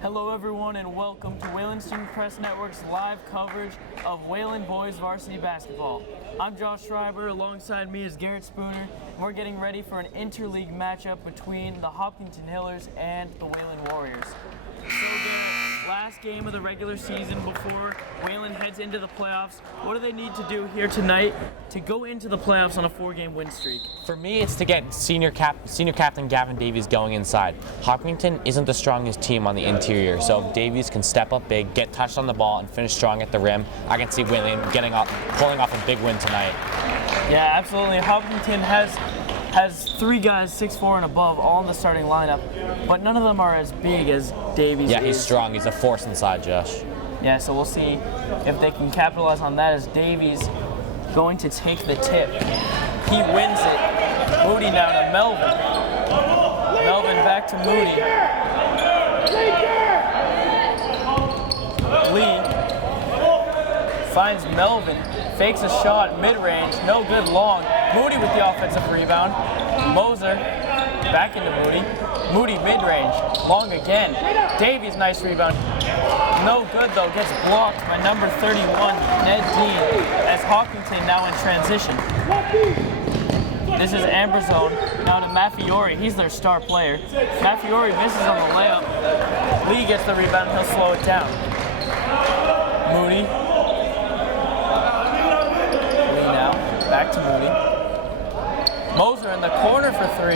Hello everyone and welcome to Wayland Student Press Network's live coverage of Wayland Boys Varsity Basketball. I'm Josh Schreiber, alongside me is Garrett Spooner, and we're getting ready for an interleague matchup between the Hopkinton Hillers and the Wayland Warriors. So the last game of the regular season before Wayland heads into the playoffs, what do they need to do here tonight to go into the playoffs on a 4-game win streak? For me, it's to get senior captain Gavin Davies going inside. Hopkinton isn't the strongest team on the interior, so if Davies can step up big, get touched on the ball, and finish strong at the rim, I can see Wayland pulling off a big win tonight. Yeah, absolutely. Hopkinton has 3 guys 6'4" and above, all in the starting lineup, but none of them are as big as Davies. Yeah, he's strong. He's a force inside, Josh. Yeah, so we'll see if they can capitalize on that as Davies going to take the tip. He wins it. Moody now to Melvin. Melvin back to Moody. Lee finds Melvin. Fakes a shot mid-range. No good long. Moody with the offensive rebound. Moser back into Moody. Moody mid-range. Long again. Davies, nice rebound. No good though. Gets blocked by number 31, Ned Dean, as Hopkinton now in transition. This is Amberzone. Now to Maffiori. He's their star player. Maffiori misses on the layup. Lee gets the rebound. He'll slow it down. Moody. Lee now. Back to Moody. Moser in the corner for 3.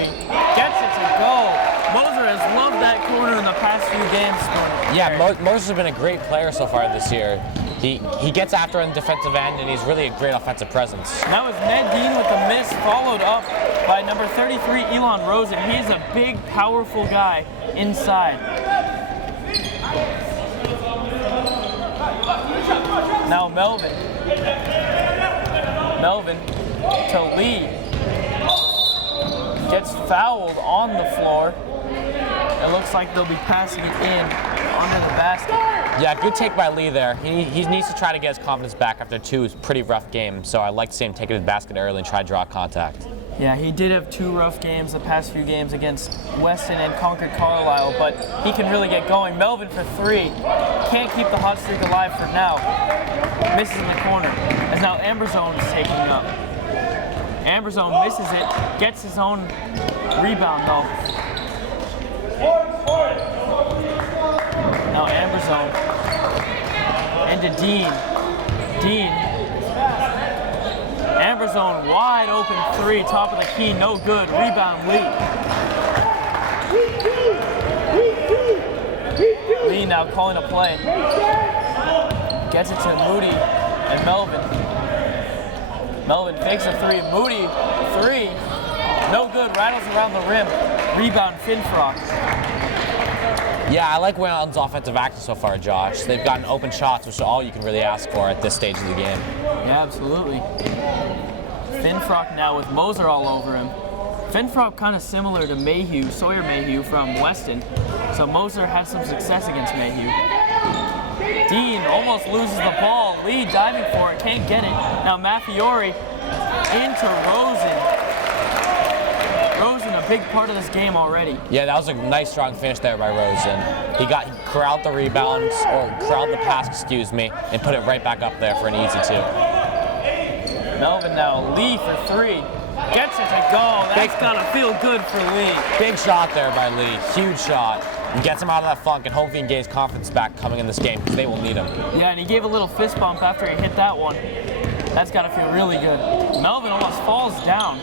Gets it to go. Moser has loved that corner in the past few games. Yeah, Moser's been a great player so far this year. He gets after on the defensive end, and he's really a great offensive presence. Now is Ned Dean with the miss, followed up by number 33, Elon Rosen. He is a big, powerful guy inside. Now Melvin. Melvin to Lee. Gets fouled on the floor. It looks like they'll be passing it in under the basket. Yeah, good take by Lee there. He needs to try to get his confidence back after 2 pretty rough games, so I'd like to see him take it to the basket early and try to draw contact. Yeah, he did have 2 rough games the past few games against Weston and Concord Carlisle, but he can really get going. Melvin for 3. Can't keep the hot streak alive for now. Misses in the corner, as now Amberzone is taking up. Amberzone misses it, gets his own rebound though. Now Amberzone into Dean. Dean. Amberzone wide open 3, top of the key, no good. Rebound Lee. Lee now calling a play. Gets it to Moody and Melvin. Melvin fakes a 3. Moody, 3. No good, rattles around the rim. Rebound Finfrock. Yeah, I like Wayland's offensive action so far, Josh. They've gotten open shots, which is all you can really ask for at this stage of the game. Yeah, absolutely. Finfrock now with Moser all over him. Finfrock kind of similar to Mayhew, Sawyer Mayhew from Weston. So Moser had some success against Mayhew. Dean almost loses the ball. Lee diving for it, can't get it. Now Maffiori into Rosen. Rosen big part of this game already. Yeah, that was a nice strong finish there by Rosen. He corralled the rebounds, or corralled the pass, excuse me, and put it right back up there for an easy 2. Melvin now, Lee for 3. Gets it to go. That's gotta feel good for Lee. Big shot there by Lee, huge shot. And gets him out of that funk and hopefully he gains confidence back coming in this game because they will need him. Yeah, and he gave a little fist bump after he hit that one. That's gotta feel really good. Melvin almost falls down.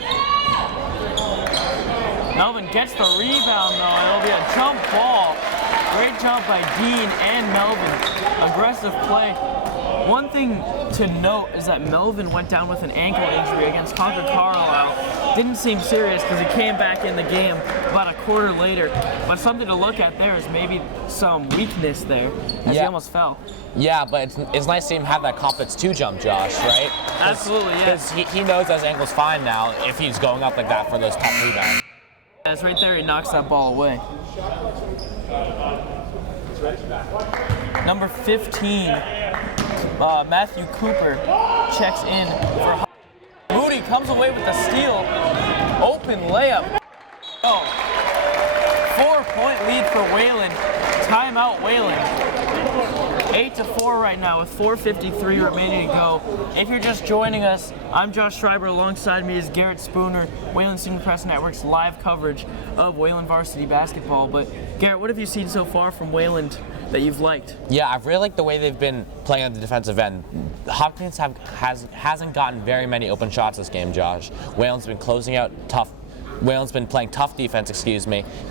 Melvin gets the rebound though, and it'll be a jump ball. Great job by Dean and Melvin. Aggressive play. One thing to note is that Melvin went down with an ankle injury against Concord Carlisle. Didn't seem serious because he came back in the game about a quarter later. But something to look at there is maybe some weakness there as he almost fell. Yeah, but it's nice to see him have that confidence to jump, Josh, right? Absolutely, yeah. Because he knows that his ankle's fine now if he's going up like that for those tough rebounds. As right there, he knocks that ball away. Number 15, Matthew Cooper checks in for Moody, comes away with the steal. Open layup. Oh, 4-point lead for Wayland. Timeout Wayland. 8-4 right now with 4:53 remaining to go. If you're just joining us, I'm Josh Schreiber. Alongside me is Garrett Spooner, Wayland Student Press Network's live coverage of Wayland varsity basketball. But Garrett, what have you seen so far from Wayland that you've liked? Yeah, I've really liked the way they've been playing on the defensive end. Hopkinton hasn't gotten very many open shots this game, Josh. Wayland's been closing out tough. Wayland's been playing tough defense,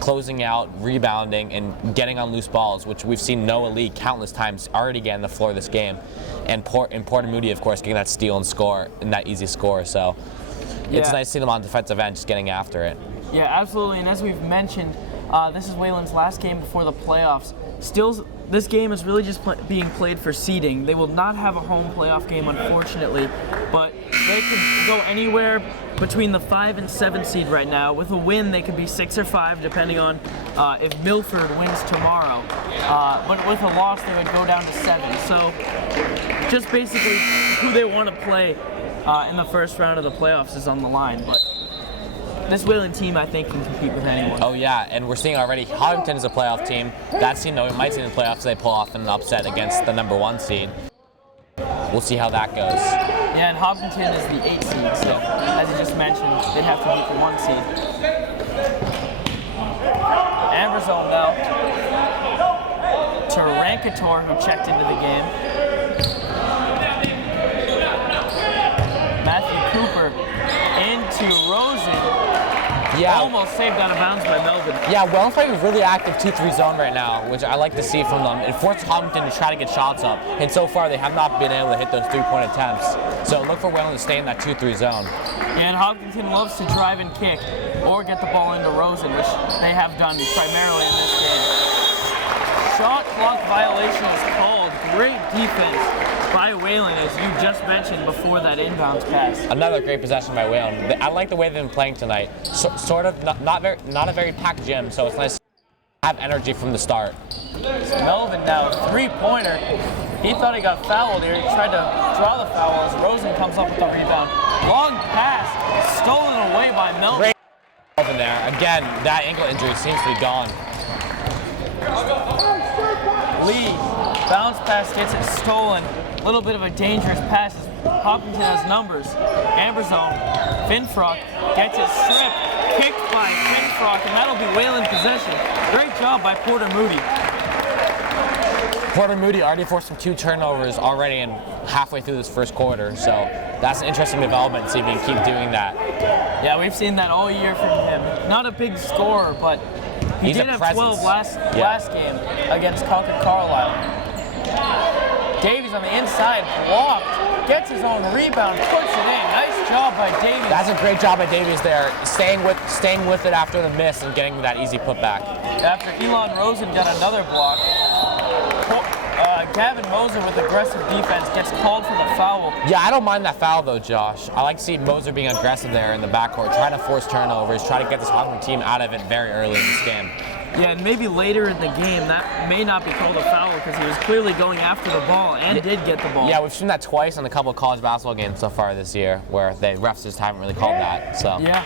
closing out, rebounding, and getting on loose balls, which we've seen Noah Lee countless times already get on the floor this game. And Porter Moody, of course, getting that steal and score, and that easy score. So it's nice to see them on the defensive end just getting after it. Yeah, absolutely. And as we've mentioned, this is Wayland's last game before the playoffs. Still, this game is really just being played for seeding. They will not have a home playoff game, unfortunately, but they could go anywhere between the 5 and 7 seed right now. With a win, they could be 6 or 5, depending on if Milford wins tomorrow. But with a loss, they would go down to 7. So, just basically who they want to play in the first round of the playoffs is on the line. But this Wayland team, I think, can compete with anyone. Oh yeah, and we're seeing already Hopkinton is a playoff team. That team, though, we might see in the playoffs if they pull off an upset against the number 1 seed. We'll see how that goes. Yeah, and Hopkinton is the 8 seed, so as you just mentioned, they'd have to beat the 1 seed. Amberzone now to Rankator, who checked into the game. Matthew Cooper into Rosen. Yeah. Almost saved out of bounds by Melvin. Yeah, Wayland's playing a really active 2-3 zone right now, which I like to see from them. It forced Hopkinton to try to get shots up, and so far they have not been able to hit those 3-point attempts. So look for Wayland to stay in that 2-3 zone. And Hopkinton loves to drive and kick, or get the ball into Rosen, which they have done primarily in this game. Shot clock violation is called. Great defense by Wayland, as you just mentioned before that inbounds pass. Another great possession by Wayland. I like the way they've been playing tonight. Sort of not a very packed gym, so it's nice to have energy from the start. So Melvin now, 3-pointer. He thought he got fouled here. He tried to draw the foul as Rosen comes up with the rebound. Long pass, stolen away by Melvin. Great Melvin there. Again, that ankle injury seems to be gone. Lee, bounce pass gets it stolen. A little bit of a dangerous pass. Hopkinton has numbers. Amberzone, Finfrock gets it stripped. Kicked by Finfrock, and that'll be Wayland possession. Great job by Porter Moody. Porter Moody already forced some 2 turnovers already in halfway through this first quarter, so that's an interesting development, see if he can keep doing that. Yeah, we've seen that all year from him. Not a big scorer, but he did have 12 last game against Concord Carlisle. Davies on the inside, blocked, gets his own rebound, puts it in. Nice job by Davies. That's a great job by Davies there, staying with it after the miss and getting that easy putback. After Elon Rosen got another block, Gavin Moser with aggressive defense gets called for the foul. Yeah, I don't mind that foul though, Josh. I like to see Moser being aggressive there in the backcourt, trying to force turnovers, try to get this Hopkinton team out of it very early in this game. Yeah, and maybe later in the game that may not be called a foul because he was clearly going after the ball and did get the ball. Yeah, we've seen that twice in a couple of college basketball games so far this year where the refs just haven't really called that. So. Yeah.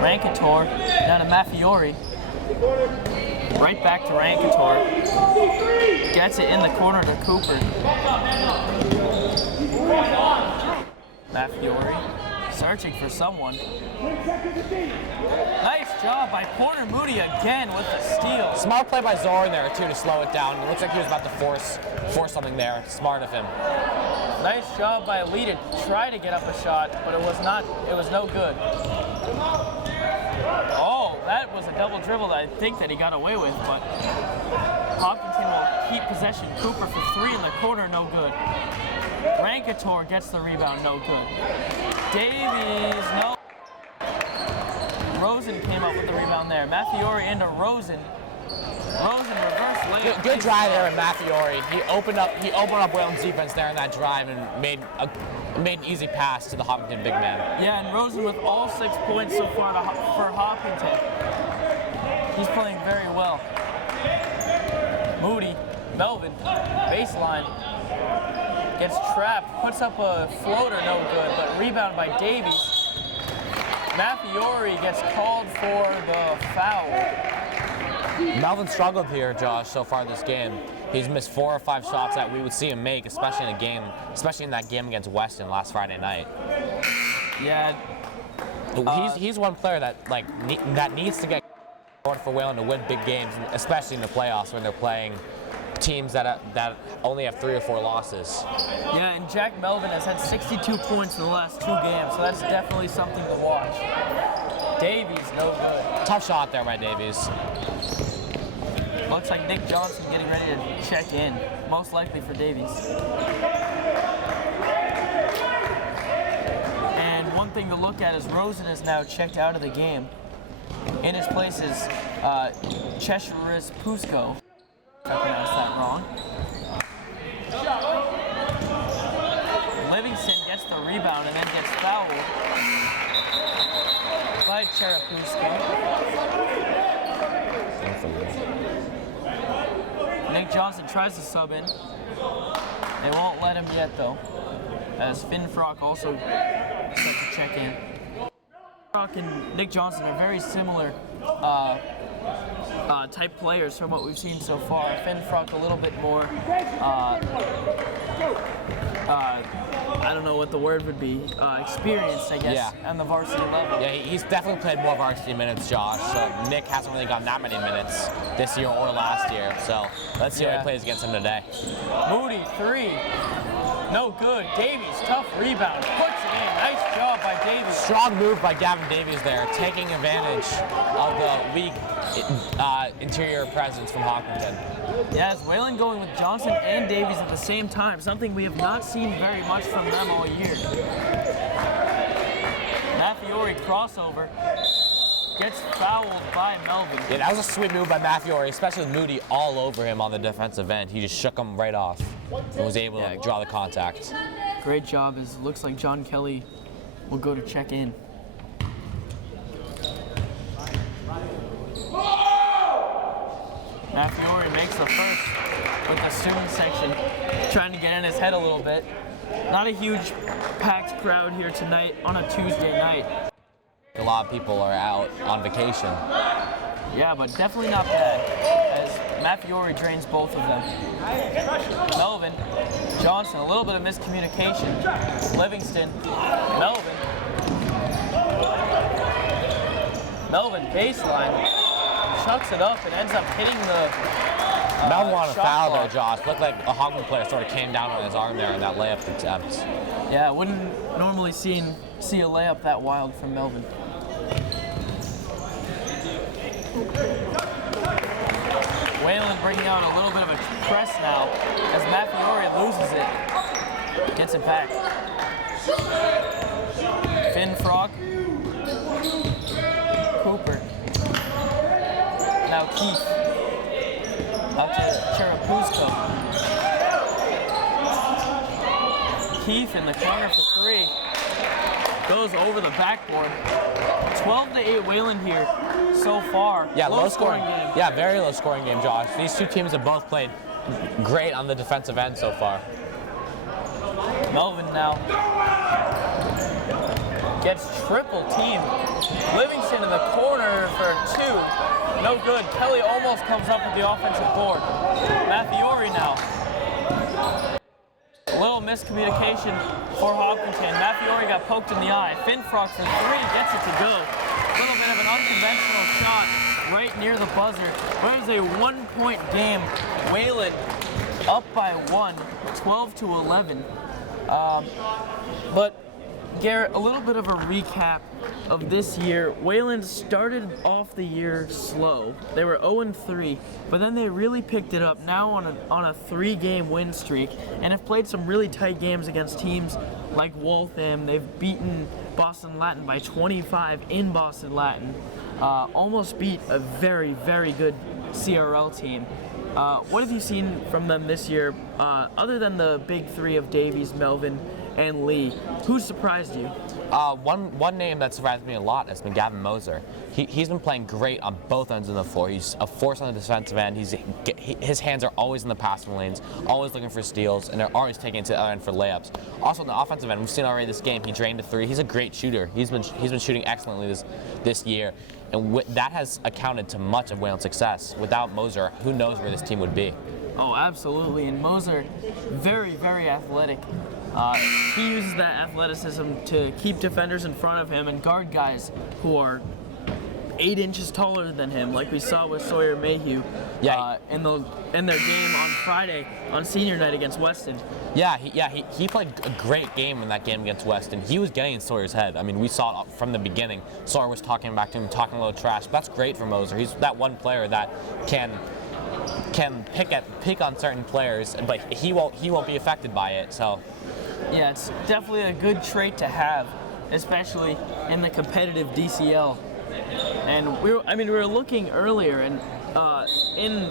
Rankator down to Maffiori. Right back to Rankator. Gets it in the corner to Cooper. Maffiori searching for someone. Nice job by Porter Moody again with the steal. Smart play by Zoran there too to slow it down. It looks like he was about to force something there. Smart of him. Nice job by Lee to try to get up a shot, but it was no good. Oh, that was a double dribble that I think that he got away with, but Hopkinton will keep possession. Cooper for three in the corner, no good. Rankator gets the rebound, no good. Davies, no. Rosen came up with the rebound there. Maffiori into Rosen. Rosen reverse layup. Good drive there with Maffiori. He opened up Whalen's defense there in that drive and made an easy pass to the Hopkinton big man. Yeah, and Rosen with all 6 points so far for Hopkinton. He's playing very well. Moody, Melvin, baseline. Gets trapped, puts up a floater, no good, but rebound by Davies. Maffiori gets called for the foul. Melvin struggled here, Josh, so far this game. He's missed 4 or 5 shots that we would see him make, especially in that game against Weston last Friday night. Yeah. He's one player that that needs to get for Whalen to win big games, especially in the playoffs when they're playing teams that only have 3 or 4 losses. Yeah, and Jack Melvin has had 62 points in the last 2 games, so that's definitely something to watch. Davies, no good. Tough shot there by Davies. Looks like Nick Johnson getting ready to check in, most likely for Davies. And one thing to look at is Rosen is now checked out of the game. In his place is Cheshire Pusko. If I pronounced that wrong. Livingston gets the rebound and then gets fouled by Cherapuski. Nick Johnson tries to sub in. They won't let him yet though, as Finn Frock also set to check in. Frock and Nick Johnson are very similar type players from what we've seen so far. Finn Frock a little bit more, I don't know what the word would be, experienced, I guess, on the varsity level. Yeah, he's definitely played more varsity minutes, Josh. So Nick hasn't really gotten that many minutes this year or last year. So let's see how he plays against him today. Moody, 3. No good. Davies, tough rebound. Puts it in. Nice job by Davies. Strong move by Gavin Davies there, taking advantage of the weak interior presence from Hopkinton. Yeah, it's Whalen going with Johnson and Davies at the same time, something we have not seen very much from them all year. Maffiori crossover. Gets fouled by Melvin. Yeah, that was a sweet move by Maffiori, especially with Moody all over him on the defensive end. He just shook him right off and was able to draw the contact. Great job. It looks like John Kelly will go to check in. Maffiori makes the first with the student section, trying to get in his head a little bit. Not a huge packed crowd here tonight on a Tuesday night. A lot of people are out on vacation. Yeah, but definitely not bad, as Maffiori drains both of them. Melvin, Johnson, a little bit of miscommunication. Livingston, Melvin. Melvin, baseline, chucks it up and ends up hitting the Melvin wanted a foul block. there, Josh. Looked like a Hogman player sort of came down on his arm there in that layup attempt. Yeah, wouldn't normally see a layup that wild from Melvin. Whalen bringing out a little bit of a press now as Maffiori loses it. Gets it back. Finn Frock. Cooper. Now Keith. Out to Cherapusko. Keith in the corner for 3. Goes over the backboard. 12-8 Whalen here so far. Yeah, low scoring game. Yeah, very low scoring game, Josh. These two teams have both played great on the defensive end so far. Melvin now gets triple teamed. Livingston in the corner for 2. No good. Kelly almost comes up with the offensive board. Mathiori now. A little miscommunication for Hopkinton. Mathiori got poked in the eye. Finfrock for 3, gets it to go. A little bit of an unconventional shot right near the buzzer. But it was a 1-point game. Wayland up by 1, 12-11. But Garrett, a little bit of a recap of this year. Wayland started off the year slow. They were 0-3, but then they really picked it up now on a 3-game win streak and have played some really tight games against teams like Waltham. They've beaten Boston Latin by 25 in Boston Latin. Almost beat a very, very good CRL team. What have you seen from them this year, other than the big 3 of Davies, Melvin, and Lee? Who surprised you? One name that surprised me a lot has been Gavin Moser. He's been playing great on both ends of the floor. He's a force on the defensive end. His hands are always in the passing lanes, always looking for steals, and they're always taking it to the other end for layups. Also on the offensive end, we've seen already this game, he drained a 3. He's a great shooter. He's been shooting excellently this year, and that has accounted to much of Wayland's success. Without Moser, who knows where this team would be? Oh, absolutely. And Moser, very, very athletic. He uses that athleticism to keep defenders in front of him and guard guys who are 8 inches taller than him, like we saw with Sawyer Mayhew in their game on Friday on senior night against Weston. He played a great game in that game against Weston. He was getting in Sawyer's head. I mean, we saw it from the beginning. Sawyer was talking back to him, talking a little trash. But that's great for Moser. He's that one player that can pick on certain players, but he won't be affected by it. So. Yeah, it's definitely a good trait to have, especially in the competitive DCL. And we were looking earlier, and in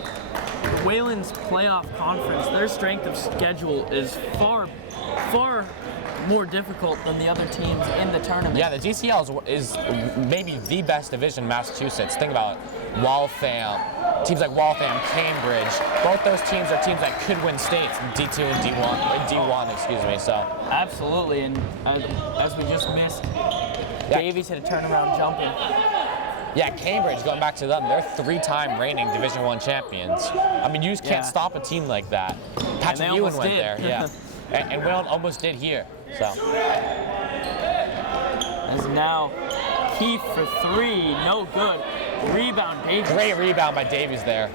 Wayland's playoff conference, their strength of schedule is far more difficult than the other teams in the tournament. Yeah, the DCL is maybe the best division in Massachusetts. Think about it. Waltham, teams like Waltham, Cambridge. Both those teams are teams that could win states in D2 and D1, excuse me. So absolutely, and as we just missed, Davies hit a turnaround jumper. Yeah, Cambridge, going back to them, they're 3-time reigning Division I champions. I mean, you just can't stop a team like that. Patrick Ewan went there, yeah. And Wayland almost did here, so. As now, Keefe for 3, no good. Rebound, Davies. Great rebound by Davies there.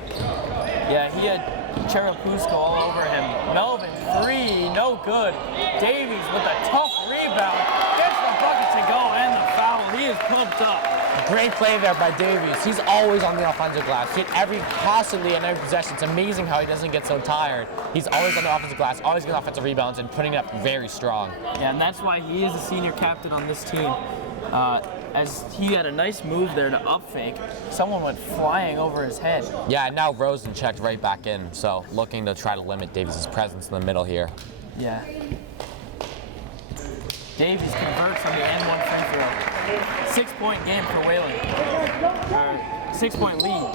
Yeah, he had Cherapusko all over him. Melvin, 3, no good. Davies with a tough rebound. Gets the bucket to go and the foul. He is pumped up. Great play there by Davies. He's always on the offensive glass. Hit constantly in every possession. It's amazing how he doesn't get so tired. He's always on the offensive glass, always getting offensive rebounds and putting it up very strong. Yeah, and that's why he is the senior captain on this team. As he had a nice move there to up fake. Someone went flying over his head. Yeah, and now Rosen checked right back in, so looking to try to limit Davies' presence in the middle here. Yeah. Davies converts on the N1 free throw. 6-point game for Wayland. 6-point lead.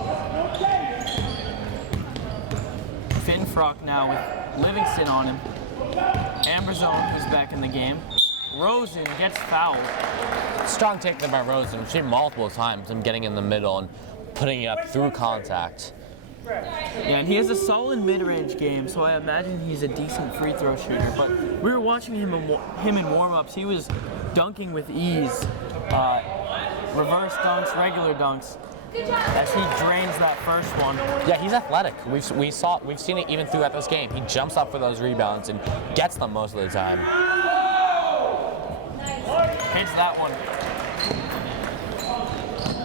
Finfrock now with Livingston on him. Amberzone, who's back in the game. Rosen gets fouled. Strong take there by Rosen. We've seen multiple times him getting in the middle and putting it up through contact. Yeah, and he has a solid mid-range game, so I imagine he's a decent free throw shooter. But we were watching him in warm-ups. He was dunking with ease. Reverse dunks, regular dunks, as he drains that first one. Yeah, he's athletic. We've seen it even throughout this game. He jumps up for those rebounds and gets them most of the time. Hits that one.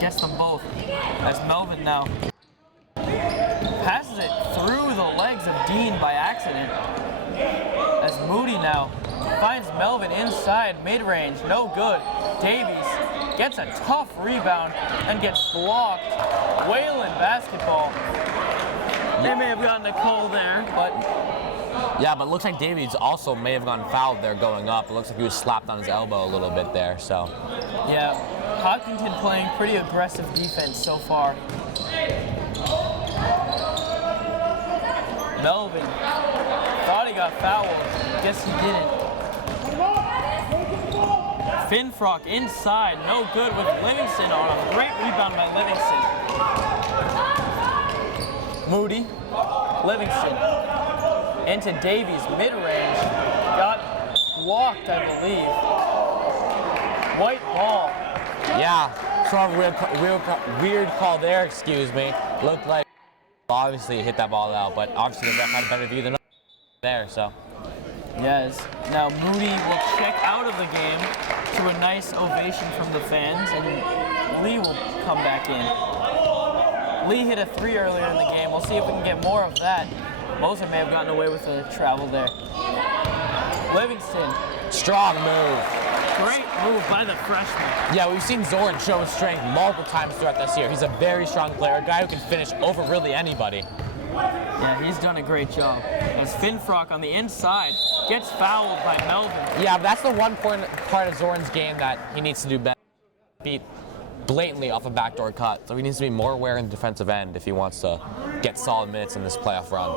Gets them both. As Melvin now passes it through the legs of Dean by accident. As Moody now finds Melvin inside mid-range, no good. Davies gets a tough rebound and gets blocked. Wayland basketball. They may have gotten a call there, but yeah, but it looks like Davies also may have gotten fouled there going up. It looks like he was slapped on his elbow a little bit there, so. Yeah, Hopkinton playing pretty aggressive defense so far. Melvin thought he got fouled. Guess he didn't. Finfrock inside, no good with Livingston on him. Great rebound by Livingston. Moody, Livingston, into Davies, mid-range. Got blocked, I believe. White ball. Yeah, sort of weird call there, excuse me. Looked like obviously he hit that ball out, but obviously the ref had a better view than there, so. Yes. Now Moody will check out of the game to a nice ovation from the fans, and Lee will come back in. Lee hit a 3 earlier in the game. We'll see if we can get more of that. Moser may have gotten away with a travel there. Livingston. Strong move. Great move by the freshman. Yeah, we've seen Zorn show his strength multiple times throughout this year. He's a very strong player, a guy who can finish over really anybody. Yeah, he's done a great job. As Finfrock on the inside gets fouled by Melvin. Yeah, that's the one part of Zorn's game that he needs to do better. Beat blatantly off a backdoor cut, so he needs to be more aware in the defensive end if he wants to get solid minutes in this playoff run.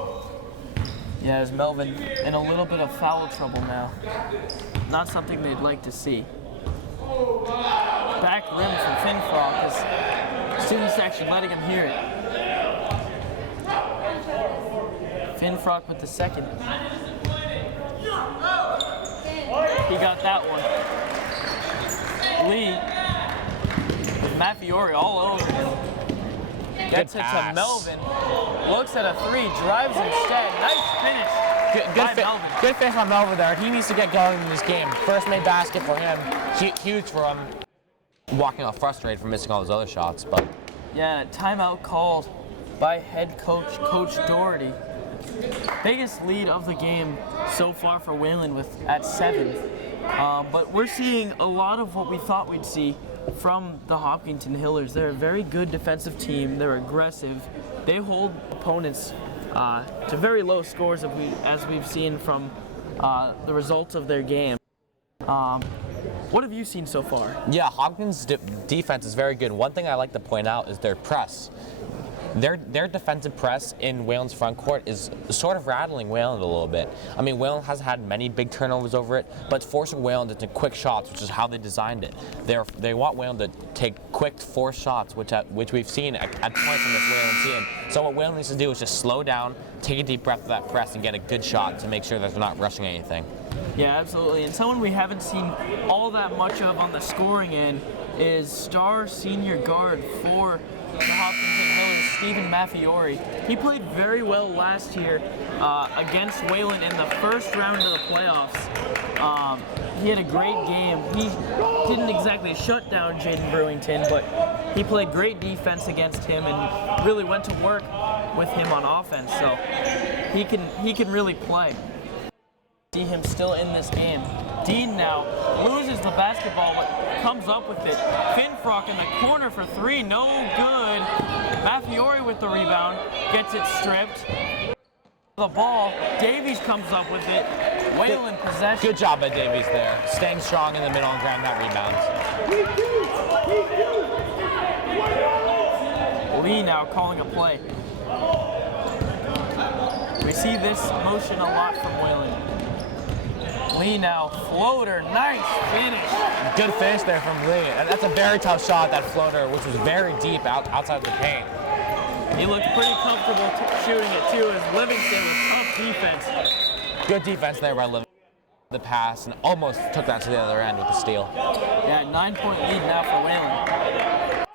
Yeah, as Melvin in a little bit of foul trouble now. Not something they'd like to see. Back rim from Finfrock as student section letting him hear it. Finfrock with the second. He got that one. Lee with Maffiori all over him. Gets it to Melvin. Looks at a 3, drives instead. Nice finish by Melvin. Good finish by Melvin there. He needs to get going in this game. First made basket for him. Huge for him. Walking off frustrated for missing all his other shots, but. Yeah, timeout called by head coach, Coach Doherty. Biggest lead of the game so far for Wayland at 7. But we're seeing a lot of what we thought we'd see from the Hopkinton Hillers. They're a very good defensive team. They're aggressive. They hold opponents to very low scores as we've seen from the results of their game. What have you seen so far? Yeah, Hopkinton's defense is very good. One thing I like to point out is their press. Their defensive press in Wayland's front court is sort of rattling Wayland a little bit. I mean, Wayland hasn't had many big turnovers over it, but it's forcing Wayland into quick shots, which is how they designed it. They want Wayland to take quick forced shots, which we've seen at points in this Wayland team. So what Wayland needs to do is just slow down, take a deep breath of that press, and get a good shot to make sure that they're not rushing anything. Yeah, absolutely. And someone we haven't seen all that much of on the scoring end is star senior guard for the Hopkinton Hillers, Stephen Maffiori. He played very well last year against Wayland in the first round of the playoffs. He had a great game. He didn't exactly shut down Jaden Brewington, but he played great defense against him and really went to work with him on offense. So he can really play. See him still in this game. Dean now loses the basketball, but comes up with it. Finfrock in the corner for 3, no good. Maffiori with the rebound, gets it stripped. The ball, Davies comes up with it. Wayland possession. Good job by Davies there, staying strong in the middle and grabbing that rebound. Lee now calling a play. We see this motion a lot from Wayland. Lee now, floater, nice finish. Good finish there from Lee. That's a very tough shot, that floater, which was very deep outside of the paint. He looked pretty comfortable shooting it too, as Livingston was tough defense. Good defense there by Livingston. The pass and almost took that to the other end with the steal. Yeah, 9-point lead now for Wayland.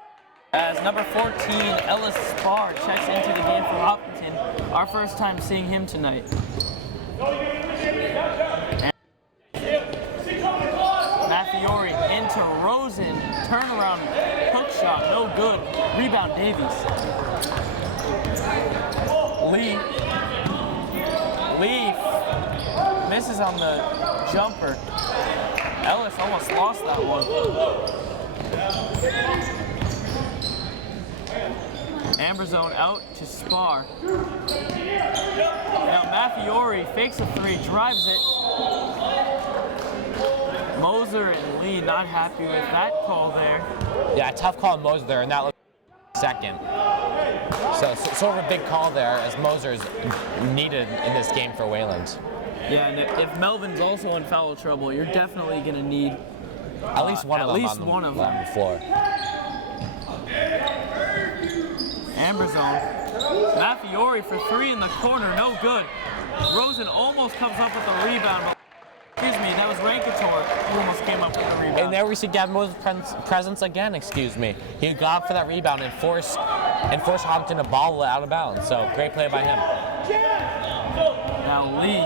As number 14, Ellis Spar checks into the game for Hopkinton. Our first time seeing him tonight. Maffiori into Rosen, turnaround hook shot, no good. Rebound Davies. Lee misses on the jumper. Ellis almost lost that one. Amber zone out to Spar. Now Maffiori fakes a 3, drives it. Moser and Lee not happy with that call there. Yeah, tough call on Moser there, and that was second. So sort of a big call there, as Moser's needed in this game for Wayland. Yeah, and if Melvin's also in foul trouble, you're definitely going to need At least one of them on the floor. Amber zone. Mafiori for 3 in the corner, no good. Rosen almost comes up with the rebound, but excuse me, that was Rankator who almost came up with the rebound. And there we see Gavin Moses' presence again, excuse me. He got up for that rebound and forced Hopkinton to ball it out of bounds. So great play by him. Now Lee.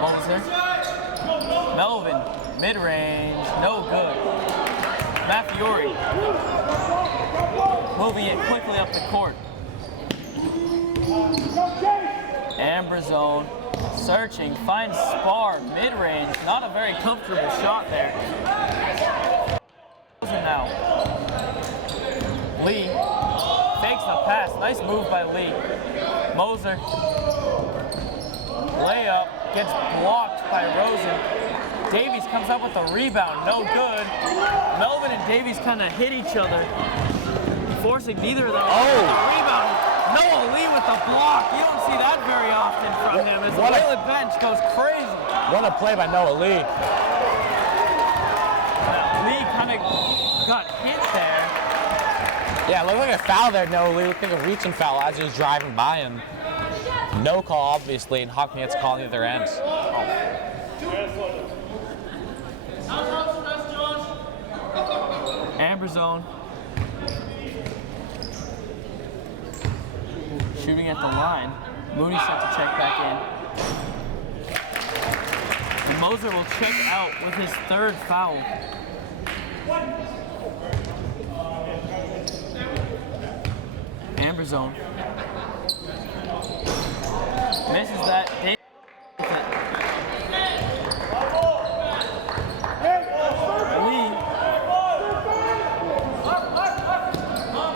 Moser. Melvin, mid-range, no good. Mafiori. Moving it quickly up the court. Amber zone. Searching, finds Spar, mid-range. Not a very comfortable shot there. Now. Lee fakes the pass. Nice move by Lee. Moser. Layup. Gets blocked by Rosen. Davies comes up with a rebound. No good. Melvin and Davies kind of hit each other, forcing neither of them. The rebound. Noah Lee with the block. You don't see that very often from him as the Wayland bench goes crazy. What a play by Noah Lee. Lee kind of got hit there. Yeah, it looked like a foul there, Noah Lee. Looked like a reaching foul as he was driving by him. No call, obviously, and Hopkinton gets called on the other end. Amber zone. Shooting at the line. Moody set to check back in. And Moser will check out with his 3rd foul. Amber zone. Misses that. Lee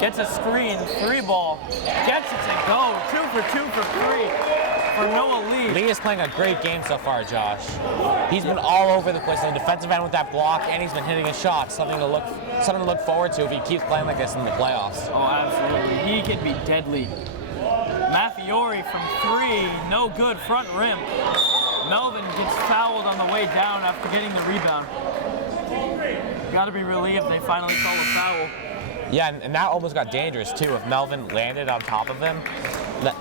gets a screen, 3 ball, gets it to go. 2 for 2 for 3 for Noah Lee. Lee is playing a great game so far, Josh. He's been all over the place on the defensive end with that block, and he's been hitting his shots. Something to look forward to if he keeps playing like this in the playoffs. Oh, absolutely. He can be deadly. Mafiori from 3, no good, front rim. Melvin gets fouled on the way down after getting the rebound. Gotta be relieved they finally call a foul. Yeah, and that almost got dangerous too. If Melvin landed on top of him,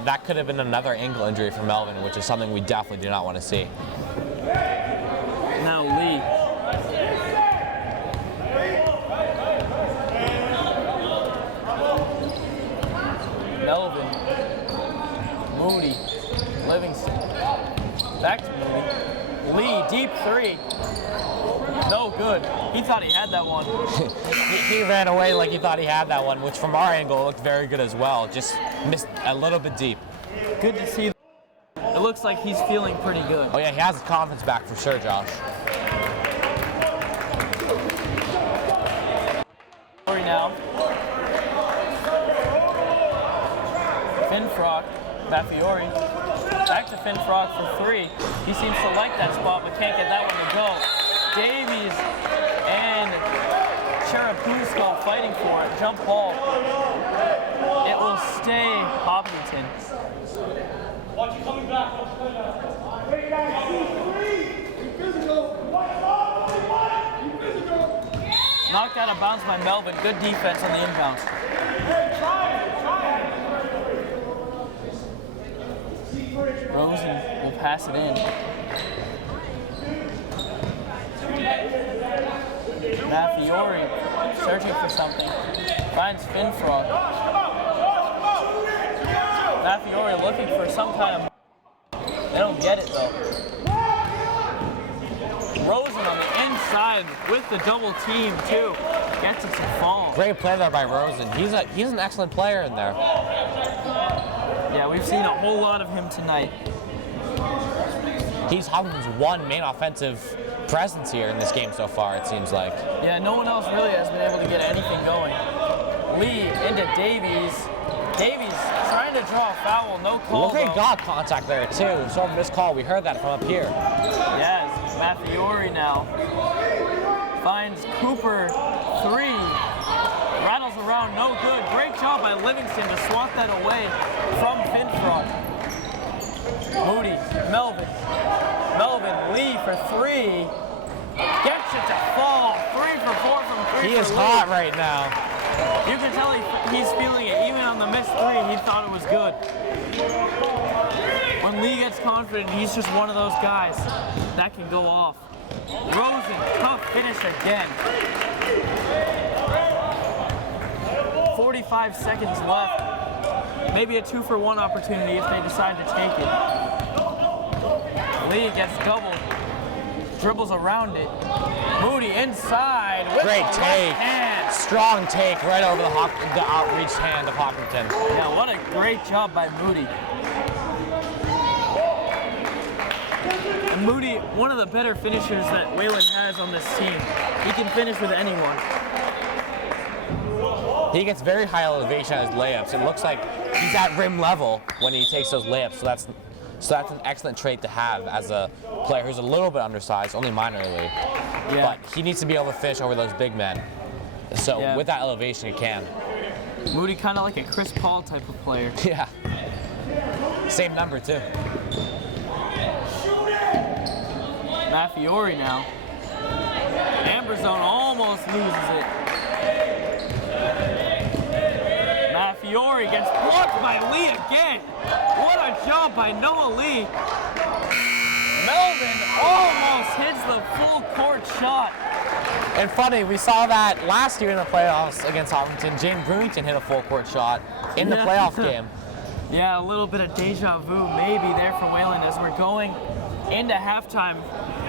that could have been another ankle injury for Melvin, which is something we definitely do not want to see. Now Lee. Melvin. Moody. Livingston. Back to Moody. Lee, deep 3. No good. He thought he had that one. he ran away like he thought he had that one, which from our angle looked very good as well. Just missed a little bit deep. Good to see. It looks like he's feeling pretty good. Oh yeah, he has his confidence back for sure, Josh. Now. Finfrock, Mafiori. Back to Finfrock for 3. He seems to like that spot, but can't get that one to go. Davies and Cherapusco fighting for it. Jump ball. It will stay Hopkinton. Watch you coming back. Knocked out of bounds by Melvin. Good defense on the inbounds. Rosen will pass it in. Mafiori searching for something. Finds Finfrock. Mafiori looking for some kind of... They don't get it though. Rosen on the inside with the double team too. Gets it to fall. Great play there by Rosen. He's an excellent player in there. Yeah, we've seen a whole lot of him tonight. He's Hopkinton's one main offensive presence here in this game so far, it seems like. Yeah, no one else really has been able to get anything going. Lee into Davies. Davies trying to draw a foul, no call. Look, he got contact there too. So this call, we heard that from up here. Yes, Mafiori now finds Cooper 3. Rattles around, no good. Great job by Livingston to swat that away from Finfrock. Moody, Melvin Lee for three. Gets it to fall. 3 for 4 from three. He is hot right now. You can tell he's feeling it. Even on the missed three, he thought it was good. When Lee gets confident, he's just one of those guys that can go off. Rosen, tough finish again. 45 seconds left. Maybe a 2-for-1 opportunity if they decide to take it. Lee gets doubled. Dribbles around it. Moody inside. With Great the take. right hand. Strong take right over the outreached hand of Hopkinton. Yeah, what a great job by Moody. And Moody, one of the better finishers that Wayland has on this team. He can finish with anyone. He gets very high elevation on his layups. It looks like he's at rim level when he takes those layups. So that's an excellent trait to have as a player who's a little bit undersized, only minorly. Yeah. But he needs to be able to finish over those big men. So Yeah. with that elevation, he can. Moody kind of like a Chris Paul type of player. Yeah. Same number too. Mafiori now. Amberzone almost loses it. Mafiori gets blocked by Lee again. What a job by Noah Lee. Melvin almost hits the full court shot. And funny, we saw that last year in the playoffs against Hopkinton. James Brewington hit a full court shot in the playoff game. Yeah, a little bit of deja vu maybe there for Wayland as we're going into halftime.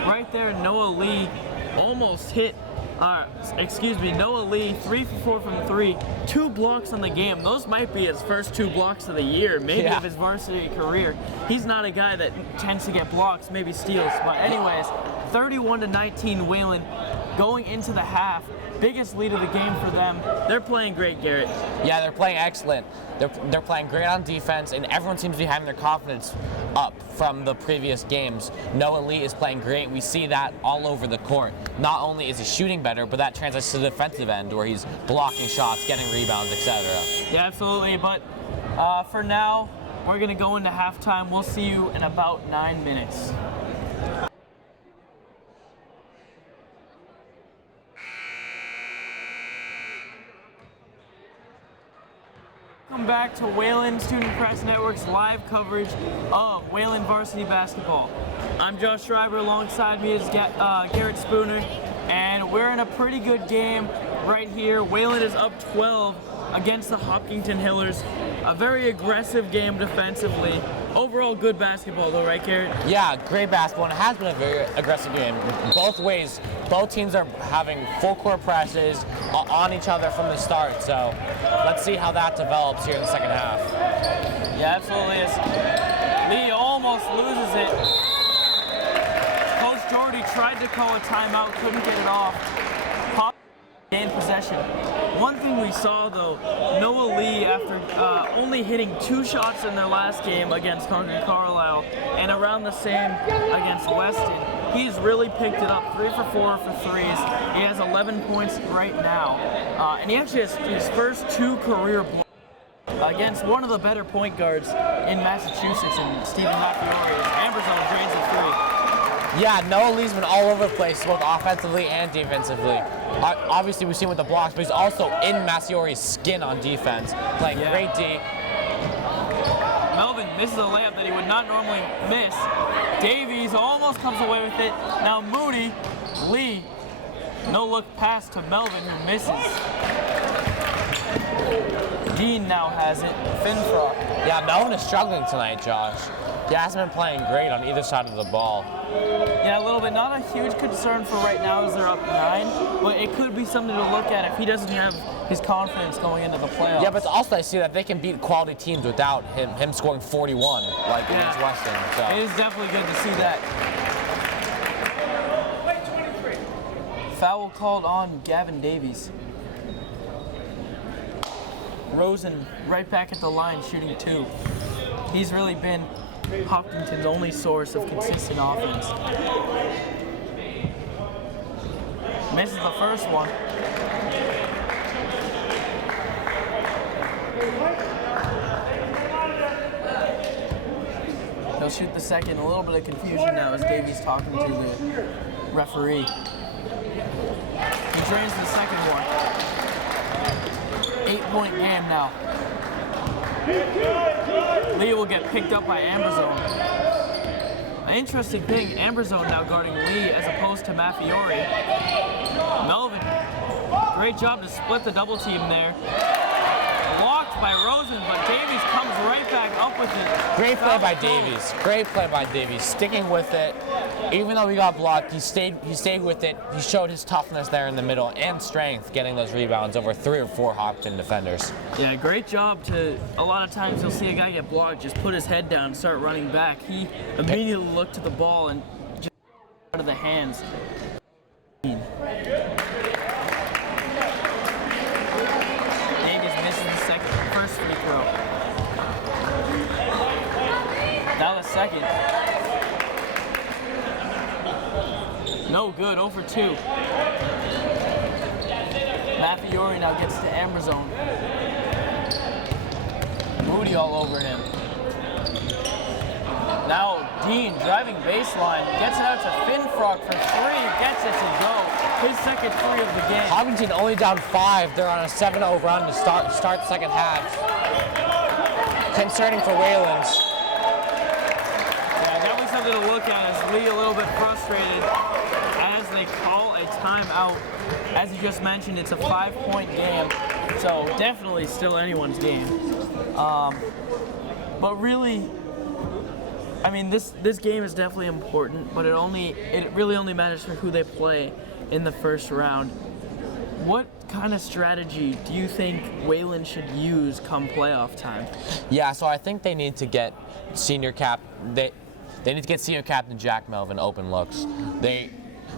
Right there, Noah Lee almost hit, Noah Lee, 3 for 4 from 3, 2 blocks on the game. Those might be his first 2 blocks of the year, maybe of his varsity career. He's not a guy that tends to get blocks, maybe steals. But anyways, 31-19 Wayland going into the half. Biggest lead of the game for them. They're playing great, Garrett. Yeah, they're playing excellent. They're playing great on defense, and everyone seems to be having their confidence up from the previous games. Noah Lee is playing great. We see that all over the court. Not only is he shooting better, but that translates to the defensive end where he's blocking shots, getting rebounds, etc. Yeah, absolutely. But for now, we're going to go into halftime. We'll see you in about 9 minutes. Welcome back to Wayland Student Press Network's live coverage of Wayland varsity basketball. I'm Josh Schreiber. Alongside me is Garrett Spooner, and we're in a pretty good game right here. Wayland is up 12 against the Hopkinton Hillers. A very aggressive game defensively. Overall good basketball though, right, Garrett? Yeah, great basketball, and it has been a very aggressive game. Both ways, both teams are having full court presses on each other from the start, so let's see how that develops here in the second half. Yeah, absolutely is. Lee almost loses it. Coach Jordy tried to call a timeout, couldn't get it off. Hop gained possession. One thing we saw though, Noah Lee, after only hitting 2 shots in their last game against Concord Carlisle and around the same against Weston, he's really picked it up. 3 for 4 for threes. He has 11 points right now. And he actually has his first 2 career blocks against one of the better point guards in Massachusetts, and Stephen Mafiori. Amberzone drains a 3. Yeah, Noah Lee's been all over the place, both offensively and defensively. Obviously, we've seen with the blocks, but he's also in Mafiori's skin on defense, playing great D. Melvin misses a layup that he would not normally miss. Davies almost comes away with it. Now Moody, Lee, no look pass to Melvin who misses. Dean now has it. Finfrock. Yeah, Melvin is struggling tonight, Josh. He hasn't been playing great on either side of the ball. Yeah, a little bit. Not a huge concern for right now as they're up 9, but it could be something to look at if he doesn't have his confidence going into the playoffs. Yeah, but it's also nice to see that they can beat quality teams without him scoring 41 like against Weston. So. It is definitely good to see that. Foul called on Gavin Davies. Rosen right back at the line shooting 2. He's really been Hopkinton's only source of consistent offense. Misses the first one. He'll They'll shoot the second. A little bit of confusion now as Davies talking to the referee. He drains the second one. 8-point game now. Lee will get picked up by Amberzone. An interesting thing, Amberzone now guarding Lee as opposed to Maffiori. Melvin, great job to split the double team there. Blocked by Rosen, but Davies comes right back up with it. Great play by Davies. Great play by Davies. Sticking with it. Even though he got blocked, he stayed with it. He showed his toughness there in the middle and strength getting those rebounds over 3 or 4 Hopkinton defenders. Yeah, great job to, a lot of times you'll see a guy get blocked, just put his head down and start running back. He immediately looked to the ball and just out of the hands. First free throw. Now the second. No good, 0 for 2. Maffiori now gets to Amberzone. Moody all over him. Now Dean driving baseline, gets it out to Finfrock for 3, gets it to go. His second 3 of the game. Hopkinton only down 5. They're on a 7-0 run to start second half. Concerning for Wayland's. Yeah, definitely something to look at as Lee a little bit frustrated as they call a timeout. As you just mentioned, it's a 5-point game, so definitely still anyone's game. But really, I mean, this game is definitely important, but it really only matters for who they play in the first round. What kind of strategy do you think Wayland should use come playoff time? Yeah, so I think they need to get senior captain Jack Melvin open looks.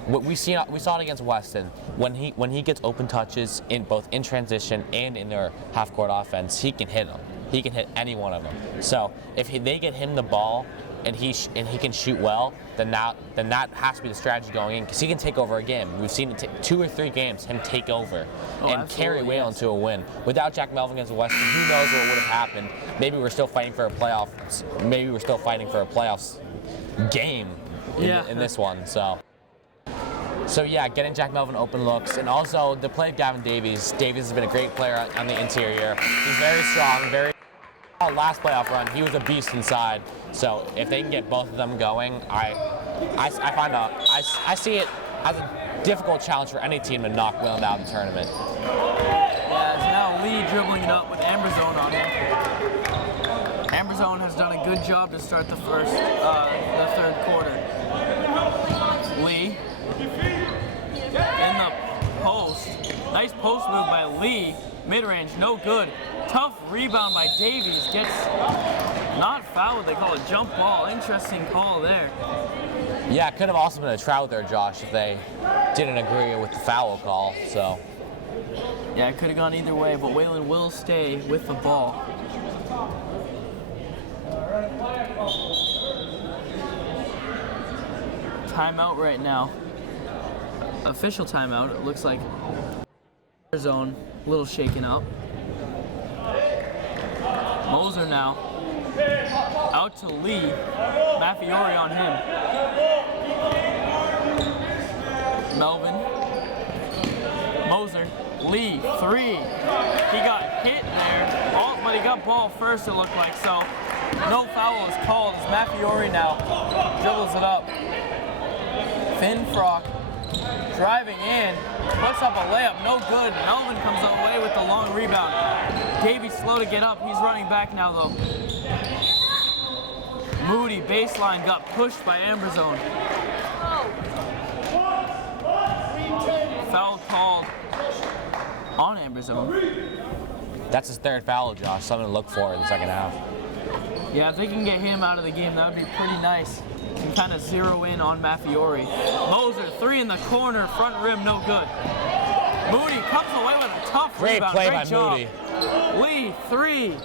We saw it against Weston. When he gets open touches in both in transition and in their half court offense, he can hit them. He can hit any one of them. So if they get him the ball and he can shoot well, then that has to be the strategy going in, because he can take over a game. We've seen it 2 or 3 games him take over and carry Wayland to a win. Without Jack Melvin against Weston, who knows what would have happened? Maybe we're still fighting for a playoff. Maybe we're still fighting for a playoffs game in this one. So yeah, getting Jack Melvin open looks, and also the play of Gavin Davies. Davies has been a great player on the interior. He's very strong, last playoff run, he was a beast inside. So if they can get both of them going, I see it as a difficult challenge for any team to knock Wayland out of the tournament. Yeah, it's now Lee dribbling it up with Amberzone on him. Amberzone has done a good job to start the third quarter. Lee in the post. Nice post move by Lee. Mid-range, no good. Tough rebound by Davies. Gets not fouled, they call it jump ball. Interesting call there. Yeah, it could have also been a trout there, Josh, if they didn't agree with the foul call. So yeah, it could have gone either way, but Wayland will stay with the ball. Timeout right now. Official timeout. It looks like zone a little shaken up. Moser now out to Lee. Maffiori on him. Melvin. Moser. Lee. 3. He got hit there. Oh, but he got ball first, it looked like. So no foul is called as Maffiori now dribbles it up. Finfrock driving in, puts up a layup, no good. Melvin comes away with the long rebound. Davies slow to get up, he's running back now though. Moody baseline got pushed by Amberzone. Foul called on Amberzone. that's his 3rd foul, Josh. Something to look for in the second half. Yeah, if they can get him out of the game, that would be pretty nice. And kind of zero in on Maffiori. Moser, 3 in the corner, front rim, no good. Moody comes away with a tough rebound. Great play by job. Moody. Lee, 3,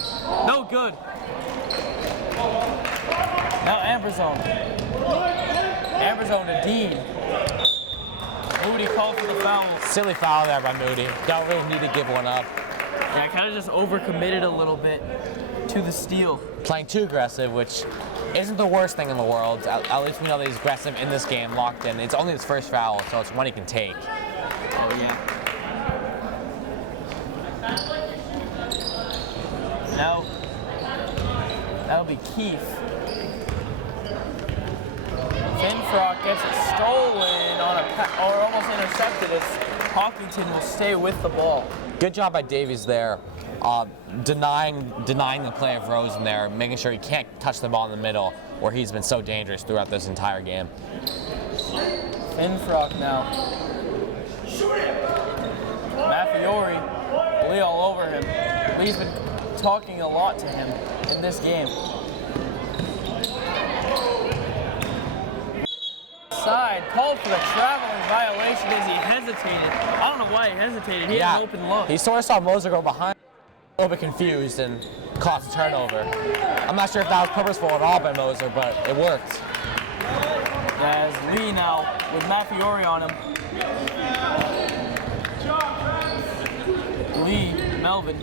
no good. Now Amberzone. Amberzone to Dean. Moody called for the foul. Silly foul there by Moody. Don't really need to give one up. Yeah, kind of just overcommitted a little bit. to the steal. Playing too aggressive, which isn't the worst thing in the world. At least we know that he's aggressive in this game, locked in. It's only his first foul, so it's one he can take. Oh, yeah. Now, that'll be Keith. Finfrock gets it stolen on or almost intercepted. Hopkinton will stay with the ball. Good job by Davies there, denying the play of Rosen there, making sure he can't touch the ball in the middle, where he's been so dangerous throughout this entire game. Finfrock now. Maffiori, Lee all over him. Lee's been talking a lot to him in this game. Side, called for the traveling violation as he hesitated. I don't know why he hesitated. He had an open look. He sort of saw Moser go behind, a little bit confused, and caused a turnover. I'm not sure if that was purposeful at all by Moser, but it worked. As Lee now with Maffiori on him. Lee, Melvin.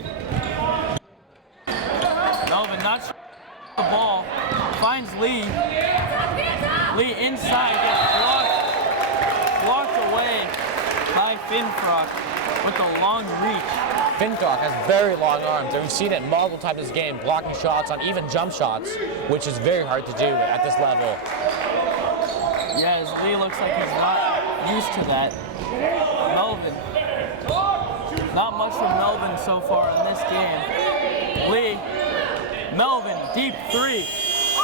Melvin not sure the ball. Finds Lee. Lee inside gets blocked away by Finfrock with the long reach. Finfrock has very long arms, and we've seen it multiple times this game, blocking shots on even jump shots, which is very hard to do at this level. Yeah, as Lee looks like he's not used to that. Melvin. Not much from Melvin so far in this game. Lee. Melvin, deep three.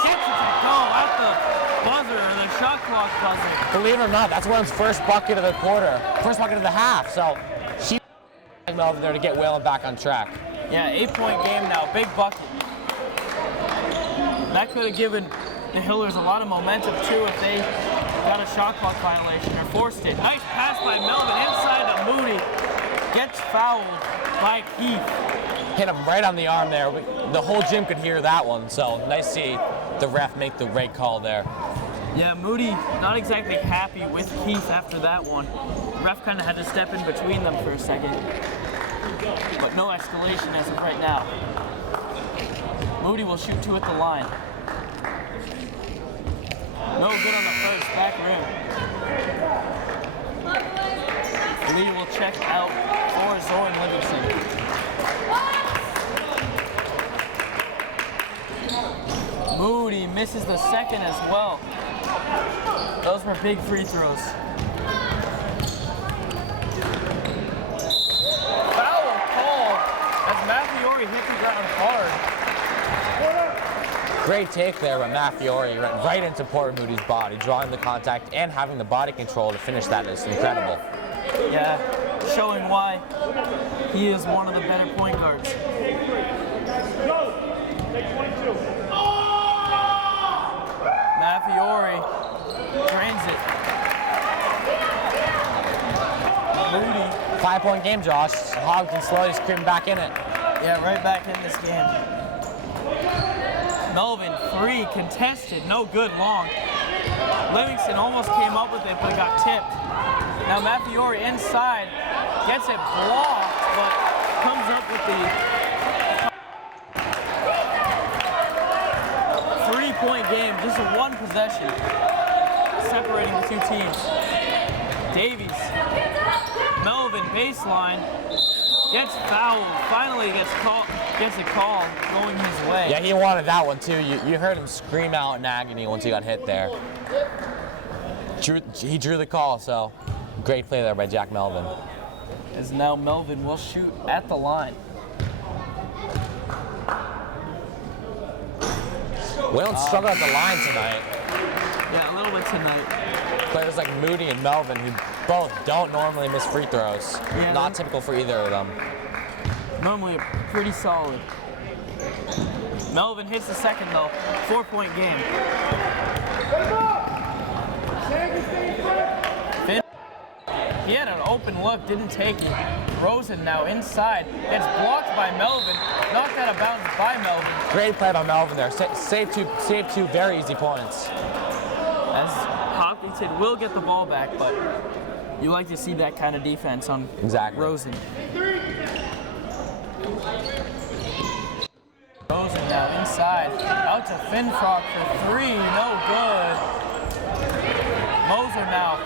Gets it to go at the buzzer, or the shot clock buzzer. Believe it or not, that's Williams' first bucket of the quarter, first bucket of the half, so she Melvin there to get Whalen back on track. Yeah, 8-point game now, big bucket. That could have given the Hillers a lot of momentum too if they got a shot clock violation or forced it. Nice pass by Melvin inside to Moody. Gets fouled by Keith. Hit him right on the arm there. The whole gym could hear that one, so nice to see the ref make the right call there. Yeah, Moody not exactly happy with Keith after that one. Ref kind of had to step in between them for a second. But no escalation as of right now. Moody will shoot two at the line. No good on the first, back rim. Lee will check out for Zoran Livingston. Moody misses the second as well. Those were big free throws. Foul called as Maffiori hit the ground hard. Great take there by Maffiori, right into poor Moody's body, drawing the contact and having the body control to finish that is incredible. Yeah, showing why he is one of the better point guards. Maffiori drains it. Moody. 5-point game, Josh. Hopkinton slowly screaming back in it. Yeah, right back in this game. Melvin, three, contested, no good, long. Livingston almost came up with it, but it got tipped. Now Maffiori inside, gets it blocked, but comes up with the 3-point game, just a one possession, separating the two teams. Davies, Melvin, baseline, gets fouled, finally gets a call going his way. Yeah, he wanted that one too. You heard him scream out in agony once he got hit there. He drew the call, so great play there by Jack Melvin. As now Melvin will shoot at the line. Whalen struggled at the line tonight. Yeah, a little bit tonight. Players like Moody and Melvin, who both don't normally miss free throws. Yeah, Not typical for either of them. Normally pretty solid. Melvin hits the second though. 4-point game. He had an open look, didn't take it. Rosen now inside. It's blocked by Melvin. Knocked out of bounds by Melvin. Great play by Melvin there. Saved two very easy points. As Hopkinton will get the ball back, but you like to see that kind of defense on Exactly. Rosen. Rosen now inside, out to Finfrock for three, no good. Moser now.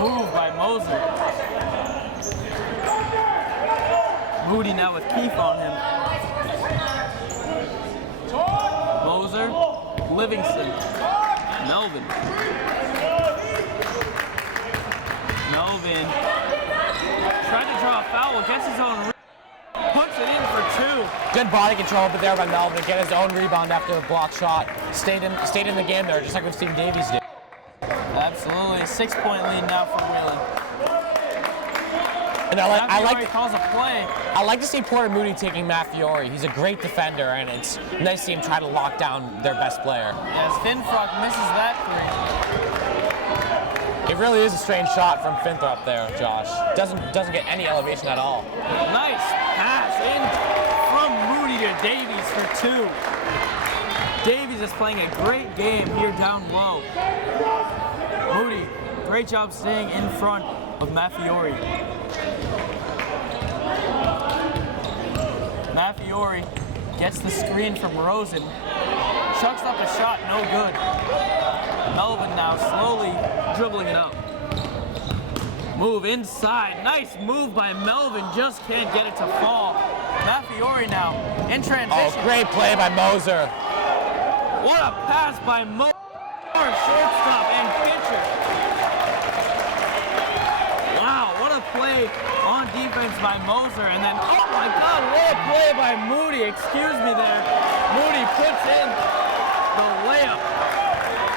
Move by Moser. Moody now with Keefe on him. Moser, Livingston, Melvin. Melvin tried to draw a foul, gets his own rebound, puts it in for two. Good body control over there by Melvin to get his own rebound after the block shot. Stayed in the game there, just like we've seen Davies do. Absolutely, a 6-point lead now for Wheeling. And calls a play. I like to see Porter Moody taking Matt Fiore. He's a great defender, and it's nice to see him try to lock down their best player. Yes, Finfrock misses that three. It really is a strange shot from Finthrop there, Josh. Doesn't get any elevation at all. Nice pass in from Moody to Davies for two. Davies is playing a great game here down low. Moody, great job staying in front of Matt Fiore. Matt Fiore gets the screen from Rosen. Chucks up a shot, no good. Melvin now slowly dribbling it up. Move inside. Nice move by Melvin. Just can't get it to fall. Matt Fiore now in transition. Oh, great play by Moser. What a pass by Moser. Shortstop and pitcher. Wow, what a play on defense by Moser. And then, oh my God, what a play by Moody. Excuse me there. Moody puts in the layup.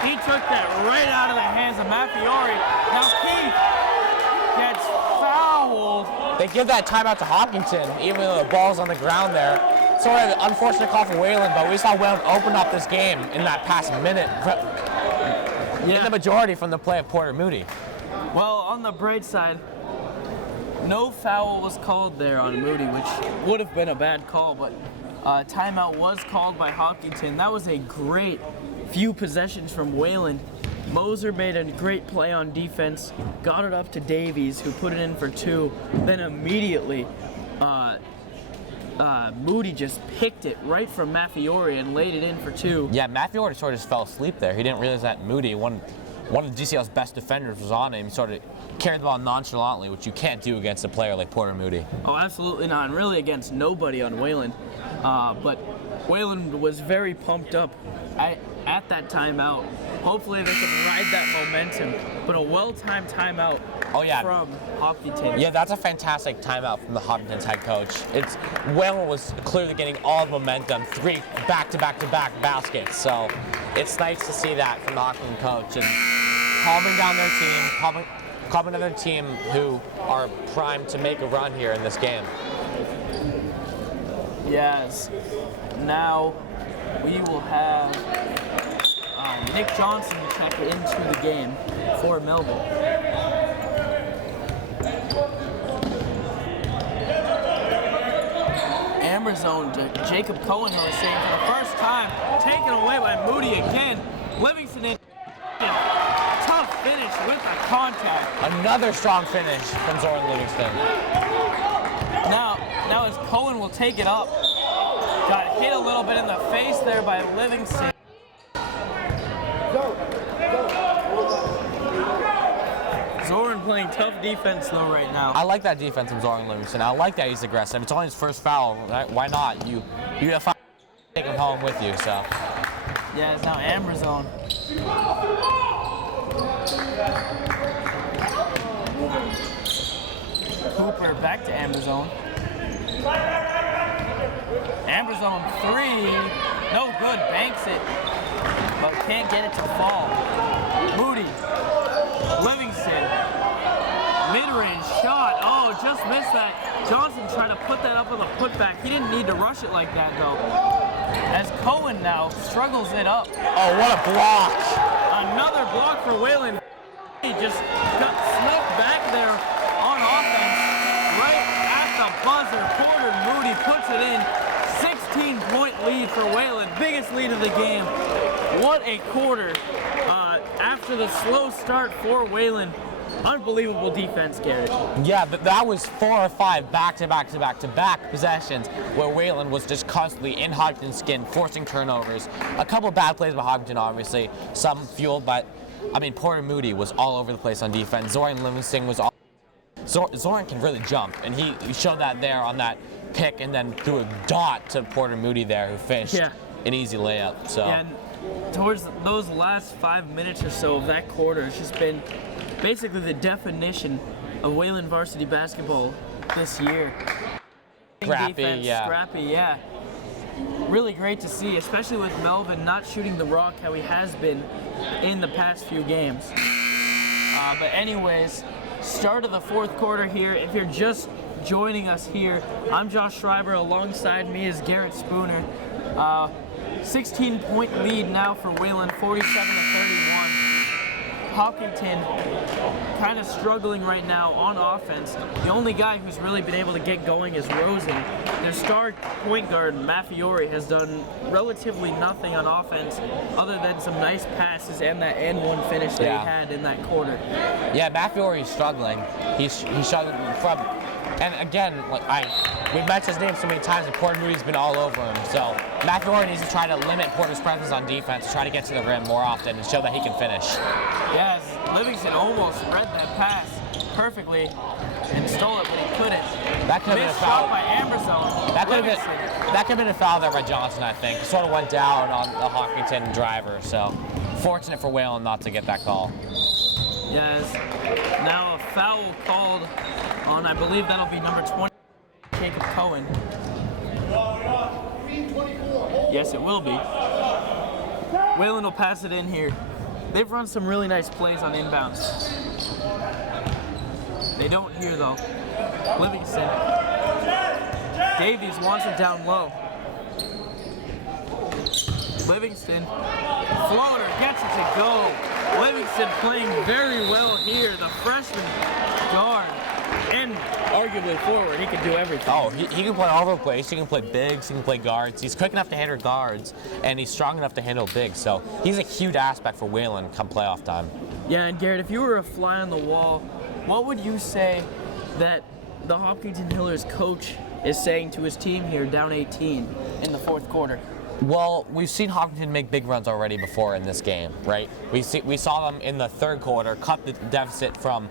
He took that right out of the hands of Matt Fiore. Now Keith gets fouled. They give that timeout to Hopkinton, even though the ball's on the ground there. Sort of an unfortunate call for Wayland, but we saw Wayland open up this game in that past minute. In the majority from the play of Porter Moody. Well, on the bright side, no foul was called there on Moody, which would have been a bad call, but timeout was called by Hopkinton. That was a great few possessions from Wayland. Moser made a great play on defense, got it up to Davies, who put it in for two. Then immediately, Moody just picked it right from Matt Fiore and laid it in for two. Yeah, Matt Fiore sort of just fell asleep there. He didn't realize that Moody, one of the GCL's best defenders, was on him. He sort of carried the ball nonchalantly, which you can't do against a player like Porter Moody. Oh, absolutely not, and really against nobody on Wayland. But Wayland was very pumped up at that timeout. Hopefully they can ride that momentum, but a well-timed timeout from Hopkinton. Yeah, that's a fantastic timeout from the Hopkinton's head coach. Wayland was clearly getting all the momentum, 3 back-to-back-to-back baskets, so it's nice to see that from the Hopkinton coach and calming down their team, calming another team who are primed to make a run here in this game. Yes. Now we will have Nick Johnson check into the game for Melville. Amberzone to Jacob Cohen, who is saying for the first time, taken away by Moody again. Livingston in. Tough finish with the contact. Another strong finish from Zoran Livingston. Now as Cohen will take it up. Got hit a little bit in the face there by Livingston. Zoran playing tough defense though right now. I like that defense from Zoran Livingston. I like that he's aggressive. It's only his first foul. Right? Why not? You have foul, take him home with you. So. Yeah, it's now Amberzone. Cooper back to Amberzone. Amberzone 3, no good, banks it, but can't get it to fall. Moody, Livingston, mid-range shot, oh, just missed that. Johnson tried to put that up on the putback. He didn't need to rush it like that though. As Cohen now struggles it up. Oh, what a block. Another block for Wayland. He just got slipped back there on offense. Right at the buzzer, Porter Moody puts it in. 16-point lead for Wayland, biggest lead of the game. What a quarter. After the slow start for Wayland, Unbelievable defense, Garrett. Yeah, that was 4 or 5 back-to-back possessions where Wayland was just constantly in Hopkinton's skin, forcing turnovers. A couple bad plays by Hopkinton, obviously, some fueled by, Porter Moody was all over the place on defense. Zoran Livingston was all. Zoran can really jump, and he showed that there on that pick, and then threw a dot to Porter Moody there, who finished an easy layup. So. Yeah, and towards those last 5 minutes or so of that quarter, it's just been basically the definition of Wayland varsity basketball this year. Scrappy, defense, yeah. Scrappy, yeah. Really great to see, especially with Melvin not shooting the rock how he has been in the past few games. But anyways, start of the fourth quarter here. If you're just joining us here, I'm Josh Schreiber. Alongside me is Garrett Spooner. 16-point lead now for Wayland, 47-31. Hopkinton kind of struggling right now on offense. The only guy who's really been able to get going is Rosen. Their star point guard, Maffiori, has done relatively nothing on offense other than some nice passes and that and-one finish that he had in that quarter. Yeah, Maffiori is struggling. He's struggling from, and again, we've mentioned his name so many times, and Porter Moody's been all over him. So Maffiori needs to try to limit Porter's presence on defense, try to get to the rim more often, and show that he can finish. Yes, Livingston almost read that pass perfectly and stole it, but he couldn't. That could have been a foul by Amberzone. That could have been a foul there by Johnson, I think. It sort of went down on the Hopkinton driver, so fortunate for Wayland not to get that call. Yes. Now a foul called on, I believe that'll be number 20, Jacob Cohen. Yes, it will be. Wayland will pass it in here. They've run some really nice plays on inbounds. They don't here though. Livingston. Davies wants it down low. Livingston. Floater gets it to go. Livingston playing very well here. The freshman guard and arguably forward. He can do everything. Oh, he can play all over the place. He can play bigs. He can play guards. He's quick enough to handle guards, and he's strong enough to handle bigs. So he's a huge aspect for Wayland come playoff time. Yeah, and Garrett, if you were a fly on the wall, what would you say that the Hopkinton Hillers coach is saying to his team here, down 18 in the fourth quarter? Well, we've seen Hopkinton make big runs already before in this game, right? We saw them in the third quarter cut the deficit from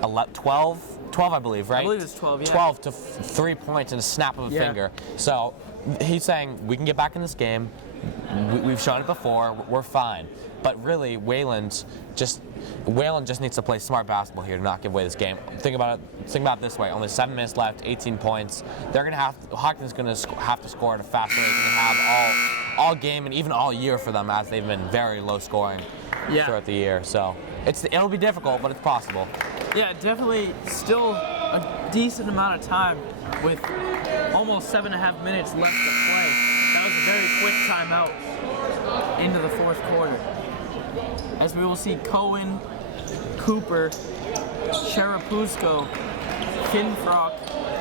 12, I believe, right? I believe it's 12, yeah. 12 to 3 points in a snap of a finger. So he's saying, we can get back in this game. We've shown it before. We're fine. But really, Wayland just needs to play smart basketball here to not give away this game. Think about it this way: only 7 minutes left, 18 points. Hopkinton's going to have to score at a faster rate than they have all game and even all year for them, as they've been very low scoring throughout the year. So it'll be difficult, but it's possible. Yeah, definitely still a decent amount of time with almost 7.5 minutes left to play. That was a very quick timeout into the fourth quarter. As we will see Cohen, Cooper, Sharapuzko, Kinfrock,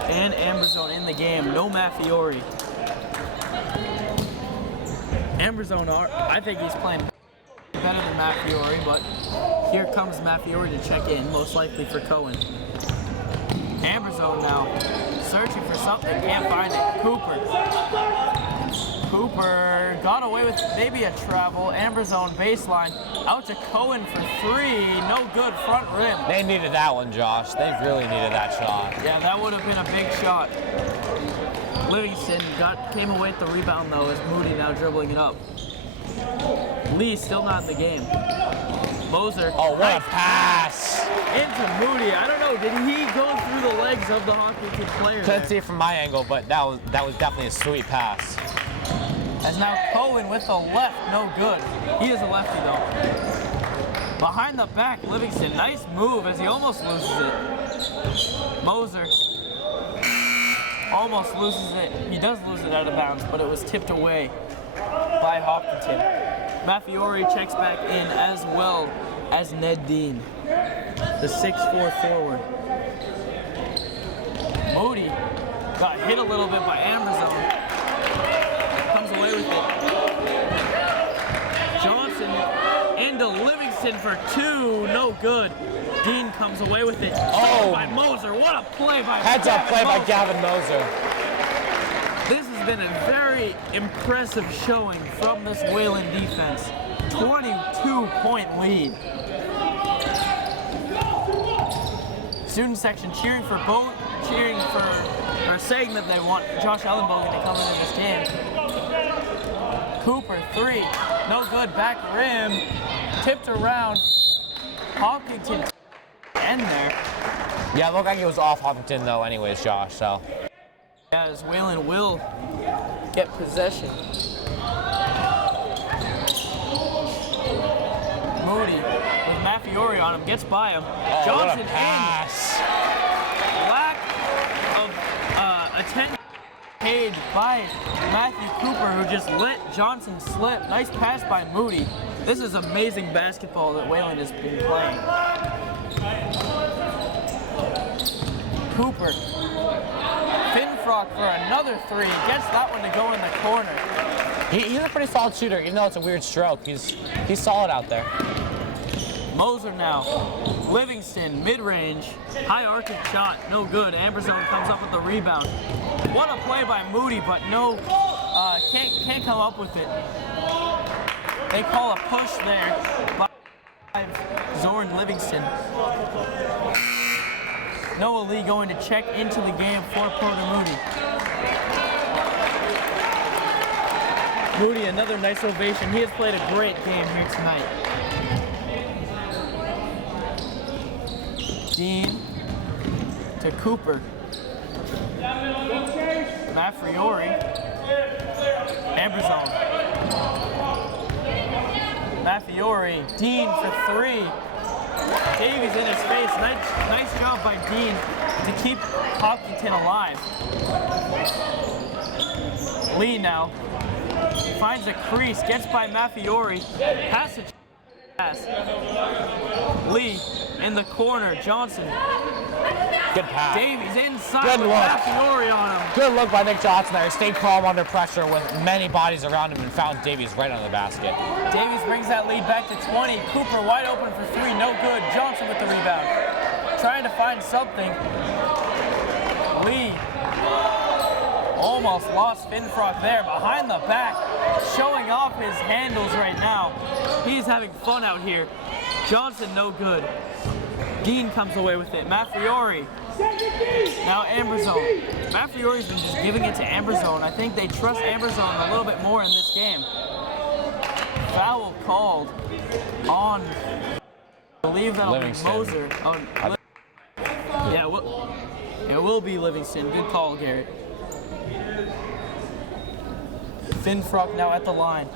and Amberzone in the game. No Maffiori. Amberzone, I think he's playing better than Maffiori, but here comes Maffiori to check in, most likely for Cohen. Amberzone now, searching for something, can't find it. Cooper got away with maybe a travel. Amberzone baseline, out to Cohen for 3, no good, front rim. They needed that one, Josh. They really needed that shot. Yeah, that would have been a big shot. Livingston came away with the rebound though, as Moody now dribbling it up. Lee still not in the game. Moser. Oh, what a pass! Into Moody. I don't know, did he go through the legs of the Hopkinton player? Couldn't see it from my angle, but that was definitely a sweet pass. As now Cohen with the left, no good. He is a lefty though. Behind the back, Livingston, nice move as he almost loses it. Moser almost loses it. He does lose it out of bounds, but it was tipped away by Hopkinton. Maffiori checks back in as well as Ned Dean, the 6'4" forward. Moody got hit a little bit by Amberzone. Comes away with it. Johnson into Livingston. Livingston for 2, no good. Dean comes away with it. Oh. By Moser, what a play by Heads up play by Gavin Moser. This has been a very impressive showing from this Wayland defense. 22-point lead. Student section cheering for saying that they want Josh Ellenbogen to come into this game. Cooper, 3, no good, back rim, tipped around. Hopkinton end there. Yeah, it looked like it was off Hopkinton though anyways, Josh, so. As Wayland will get possession. Moody with Maffiori on him, gets by him. Oh, Johnson what a pass. Lack of attention paid by Matthew Cooper, who just let Johnson slip. Nice pass by Moody. This is amazing basketball that Wayland has been playing. Cooper. Finfrock for another 3. Gets that one to go in the corner. He's a pretty solid shooter, even though it's a weird stroke. He's solid out there. Moser now. Livingston, mid-range, high arcing shot, no good. Amberzone comes up with the rebound. What a play by Moody, but no, can't come up with it. They call a push there by Zorn Livingston. Noah Lee going to check into the game for Porter Moody. Moody, another nice ovation. He has played a great game here tonight. Dean to Cooper. Maffiori. Amberzone. Maffiori. Dean for 3. Davies in his face. Nice job by Dean to keep Hopkinton alive. Lee now finds a crease, gets by Maffiori. Passage. Pass. Lee in the corner. Johnson. Good pass. Davies inside Good with look. Maffiori on him. Good look by Nick Johnson there. Stayed calm under pressure with many bodies around him and found Davies right on the basket. Davies brings that lead back to 20. Cooper wide open for 3, no good. Johnson with the rebound. Trying to find something. Lee almost lost Finfrock there. Behind the back, showing off his handles right now. He's having fun out here. Johnson no good. Dean comes away with it. Maffiori. Now Amberzone. Maffiori's been just giving it to Amberzone. I think they trust Amberzone a little bit more in this game. Foul called on, I believe that'll Livingston. be Moser. Oh, yeah, it will be Livingston. Good call, Garrett. Finfrock now at the line.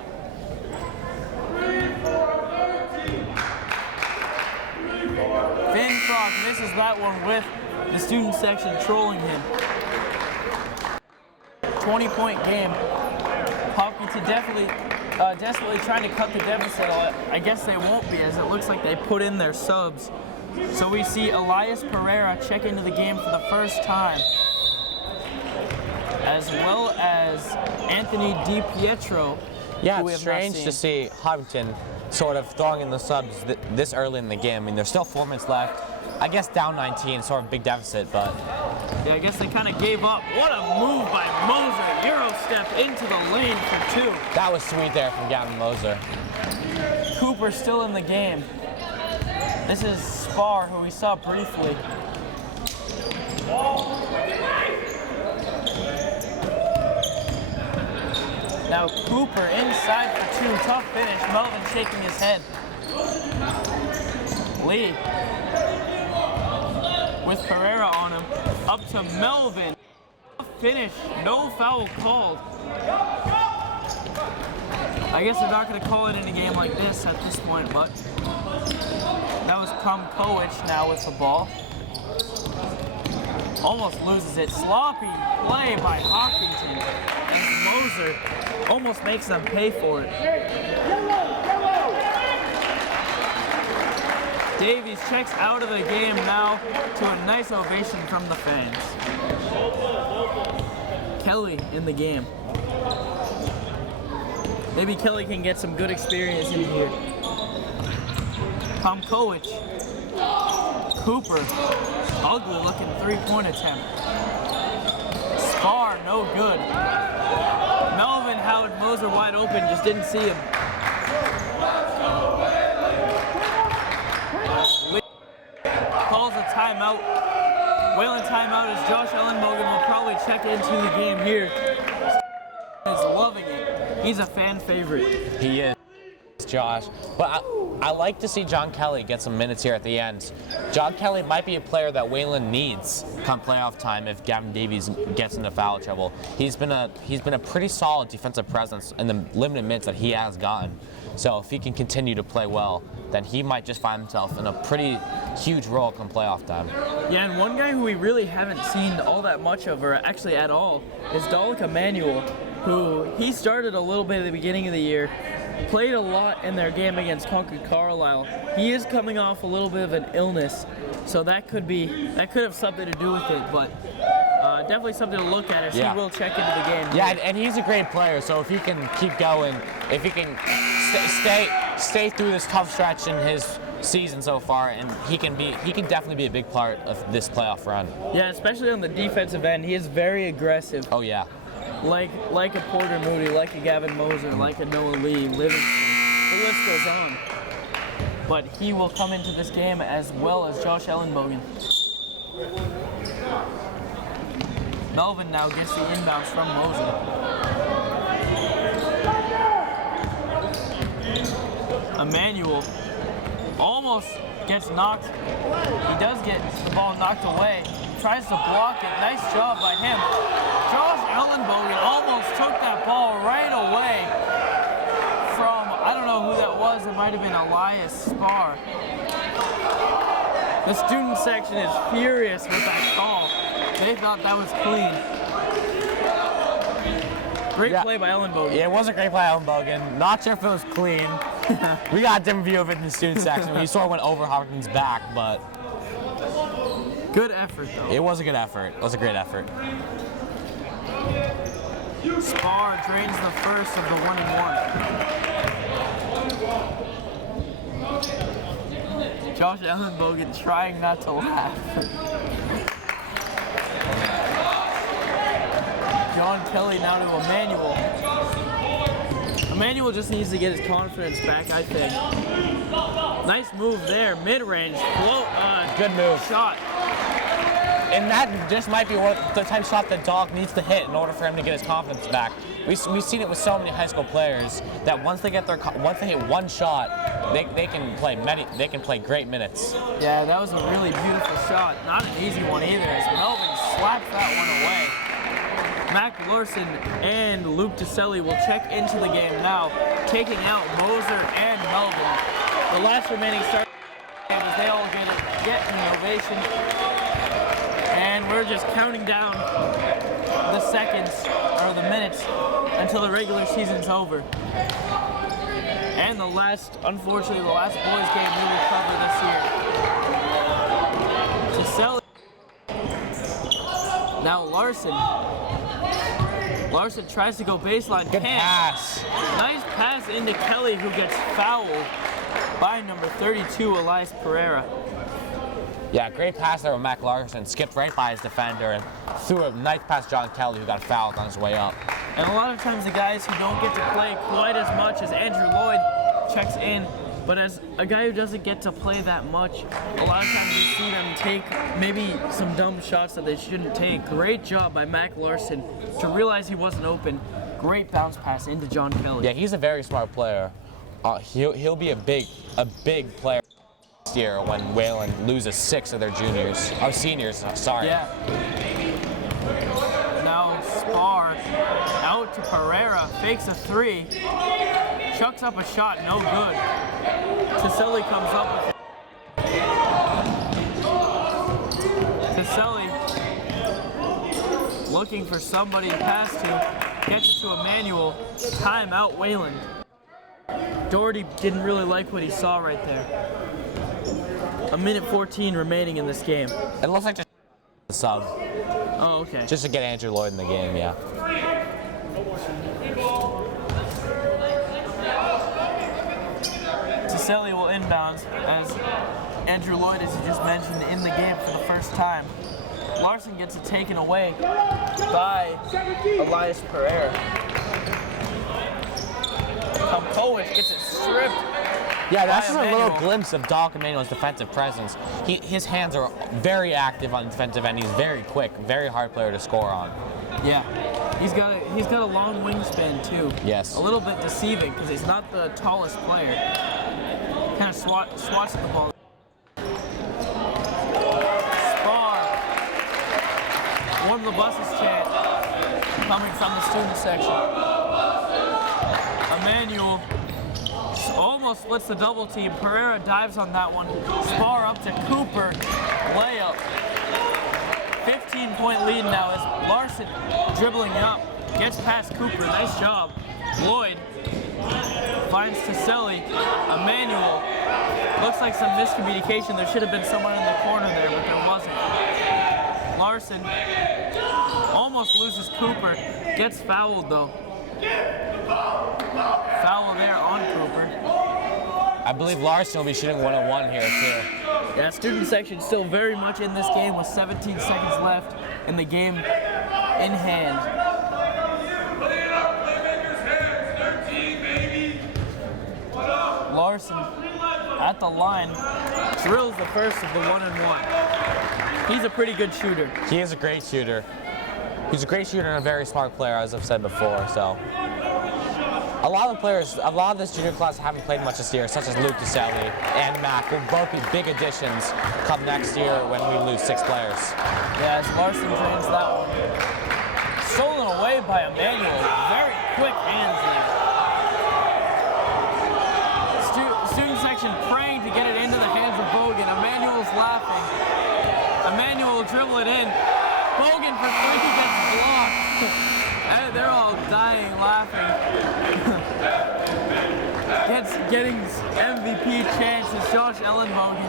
Finfrock misses that one with the student section trolling him. 20-point game. Hopkinton desperately trying to cut the deficit. I guess they won't be, as it looks like they put in their subs. So we see Elias Pereira check into the game for the first time, as well as Anthony DiPietro. Yeah, who we it's have not strange seen. to see Hopkinton sort of throwing in the subs this early in the game. I mean, there's still 4 minutes left. I guess down 19, sort of big deficit, but. Yeah, I guess they kind of gave up. What a move by Moser. Euro step into the lane for 2. That was sweet there from Gavin Moser. Cooper still in the game. This is Spar, who we saw briefly. Now Cooper inside for 2. Tough finish. Melvin shaking his head. Lee with Pereira on him. Up to Melvin. Tough finish. No foul called. I guess they're not going to call it in a game like this at this point, but that was Krumkowicz now with the ball. Almost loses it. Sloppy play by Hopkinton. And Moser almost makes them pay for it. Davies checks out of the game now to a nice ovation from the fans. Kelly in the game. Maybe Kelly can get some good experience in here. Tomkowicz. Cooper. Ugly looking 3-point attempt. Spar, no good. Melvin Howard Moser wide open, just didn't see him. Calls a timeout. Whalen timeout as Josh Ellenbogen will probably check into the game here. Is loving it. He's a fan favorite. He is, Josh. But I like to see John Kelly get some minutes here at the end. John Kelly might be a player that Whalen needs come playoff time if Gavin Davies gets into foul trouble. He's been a pretty solid defensive presence in the limited minutes that he has gotten. So if he can continue to play well, then he might just find himself in a pretty huge role come playoff time. Yeah, and one guy who we really haven't seen all that much of, or actually at all, is Dalek Emanuel, who he started a little bit at the beginning of the year, played a lot in their game against Concord Carlisle. He is coming off a little bit of an illness, so that could have something to do with it, but definitely something to look at as he will check into the game. Yeah, and he's a great player, so if he can keep going, if he can stay through this tough stretch in his season so far, and he can definitely be a big part of this playoff run. Yeah, especially on the defensive end, he is very aggressive. Oh yeah. Like a Porter Moody, like a Gavin Moser, like a Noah Lee, Livingston. The list goes on. But he will come into this game as well as Josh Ellenbogen. Melvin now gets the inbounds from Moser. Emmanuel almost gets knocked. He does get the ball knocked away. Tries to block it. Nice job by him. Josh Ellenbogen almost took that ball right away from, I don't know who that was. It might have been Elias Spar. The student section is furious with that call. They thought that was clean. Great play by Ellenbogen. Yeah, it was a great play by Ellenbogen. Not sure if it was clean. We got a different view of it in the student section. He sort of went over Hopkinton's back, but good effort, though. It was a good effort. It was a great effort. Spar drains the first of the 1-and-1. Josh Ellenbogen trying not to laugh. John Kelly now to Emmanuel. Emmanuel just needs to get his confidence back, I think. Nice move there, mid-range, float on. Good move. Shot. And that just might be the type of shot that Dalek needs to hit in order for him to get his confidence back. We've seen it with so many high school players that once they hit one shot, they can play great minutes. Yeah, that was a really beautiful shot. Not an easy one either, as Melvin slaps that one away. Mac Larson and Luke DeSelli will check into the game now, taking out Moser and Melvin. The last remaining start as they all get an ovation. And we're just counting down the seconds, or the minutes, until the regular season's over. And unfortunately, the last boys game we will cover this year. DeSelli. Now Larson. Larson tries to go baseline. Good pass. Nice pass into Kelly, who gets fouled by number 32, Elias Pereira. Yeah, great pass there with Mac Larson. Skipped right by his defender and threw a nice pass to John Kelly, who got fouled on his way up. And a lot of times the guys who don't get to play quite as much as Andrew Lloyd checks in, but as a guy who doesn't get to play that much, a lot of times you see them take maybe some dumb shots that they shouldn't take. Great job by Mac Larson to realize he wasn't open. Great bounce pass into John Kelly. Yeah, he's a very smart player. He'll be a big player next year when Whalen loses 6 of their seniors. Sorry. Yeah. Now Spar out to Pereira, fakes a 3, chucks up a shot, no good. Taselli comes up with it. Taselli looking for somebody to pass to, gets it to Emmanuel, timeout Whalen. Doherty didn't really like what he saw right there. 1:14 remaining in this game. It looks like just a sub. Oh, okay. Just to get Andrew Lloyd in the game, yeah. Taselli will inbound. rebounds as Andrew Lloyd, as you just mentioned, in the game for the first time. Larson gets it taken away by Elias Pereira. Tomkowicz gets it stripped. Yeah, that's just a little Emmanuel. glimpse of Doc Emmanuel's defensive presence. His hands are very active on the defensive end. He's very quick, very hard player to score on. Yeah, he's got a long wingspan too. Yes. A little bit deceiving because he's not the tallest player. Kind of swats at the ball. Spar. Warm the buses chant coming from the student section. Emmanuel almost splits the double team. Pereira dives on that one. Spar up to Cooper. Layup. 15-point lead now as Larson dribbling up. Gets past Cooper. Nice job. Lloyd finds Taselli. Emmanuel. Looks like some miscommunication. There should have been someone in the corner there, but there wasn't. Larson almost loses Cooper. Gets fouled though. Foul there on Cooper. I believe Larson will be shooting 1-on-1 here too. Yeah, student section still very much in this game with 17 seconds left in the game in hand. Larson at the line drills the first of the 1-and-1. He's a pretty good shooter. He is a great shooter. He's a great shooter and a very smart player, as I've said before. So, a lot of this junior class haven't played much this year, such as Luke Taselli and Mac will both be big additions come next year when we lose 6 players. Yeah, as Larson drains that one. Stolen away by Emmanuel. Very quick hands there. Student section praying to get it into the hands of Bogan. Emmanuel's laughing. Emmanuel will dribble it in. Bogan for 3 gets blocked. And they're all dying laughing. Getting MVP chance is Josh Ellenbogen.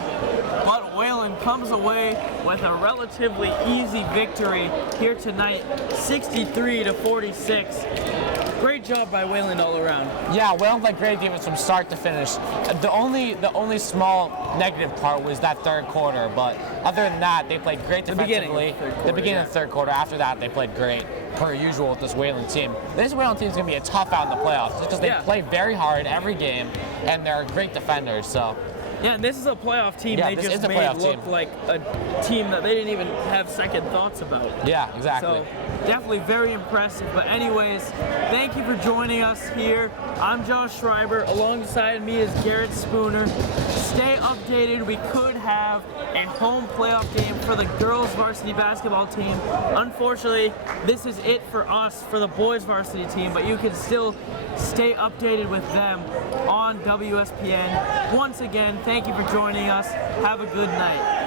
But Wayland comes away with a relatively easy victory here tonight, 63-46. Great job by Wayland all around. Yeah, Wayland played great defense from start to finish. The only small negative part was that third quarter, but other than that, they played great defensively. The beginning of the third quarter. After that, they played great, per usual with this Wayland team. This Wayland team is going to be a tough out in the playoffs, just because they play very hard every game, and they're great defenders. So. Yeah, and this is a playoff team Yeah, they this just is a made playoff look team. like a team that they didn't even have second thoughts about. Yeah, exactly. So definitely very impressive. But anyways, thank you for joining us here. I'm Josh Schreiber. Alongside me is Garrett Spooner. Stay updated. We could have a home playoff game for the girls varsity basketball team. Unfortunately, this is it for us for the boys varsity team, but you can still stay updated with them on WSPN. Once again, thank you for joining us. Have a good night.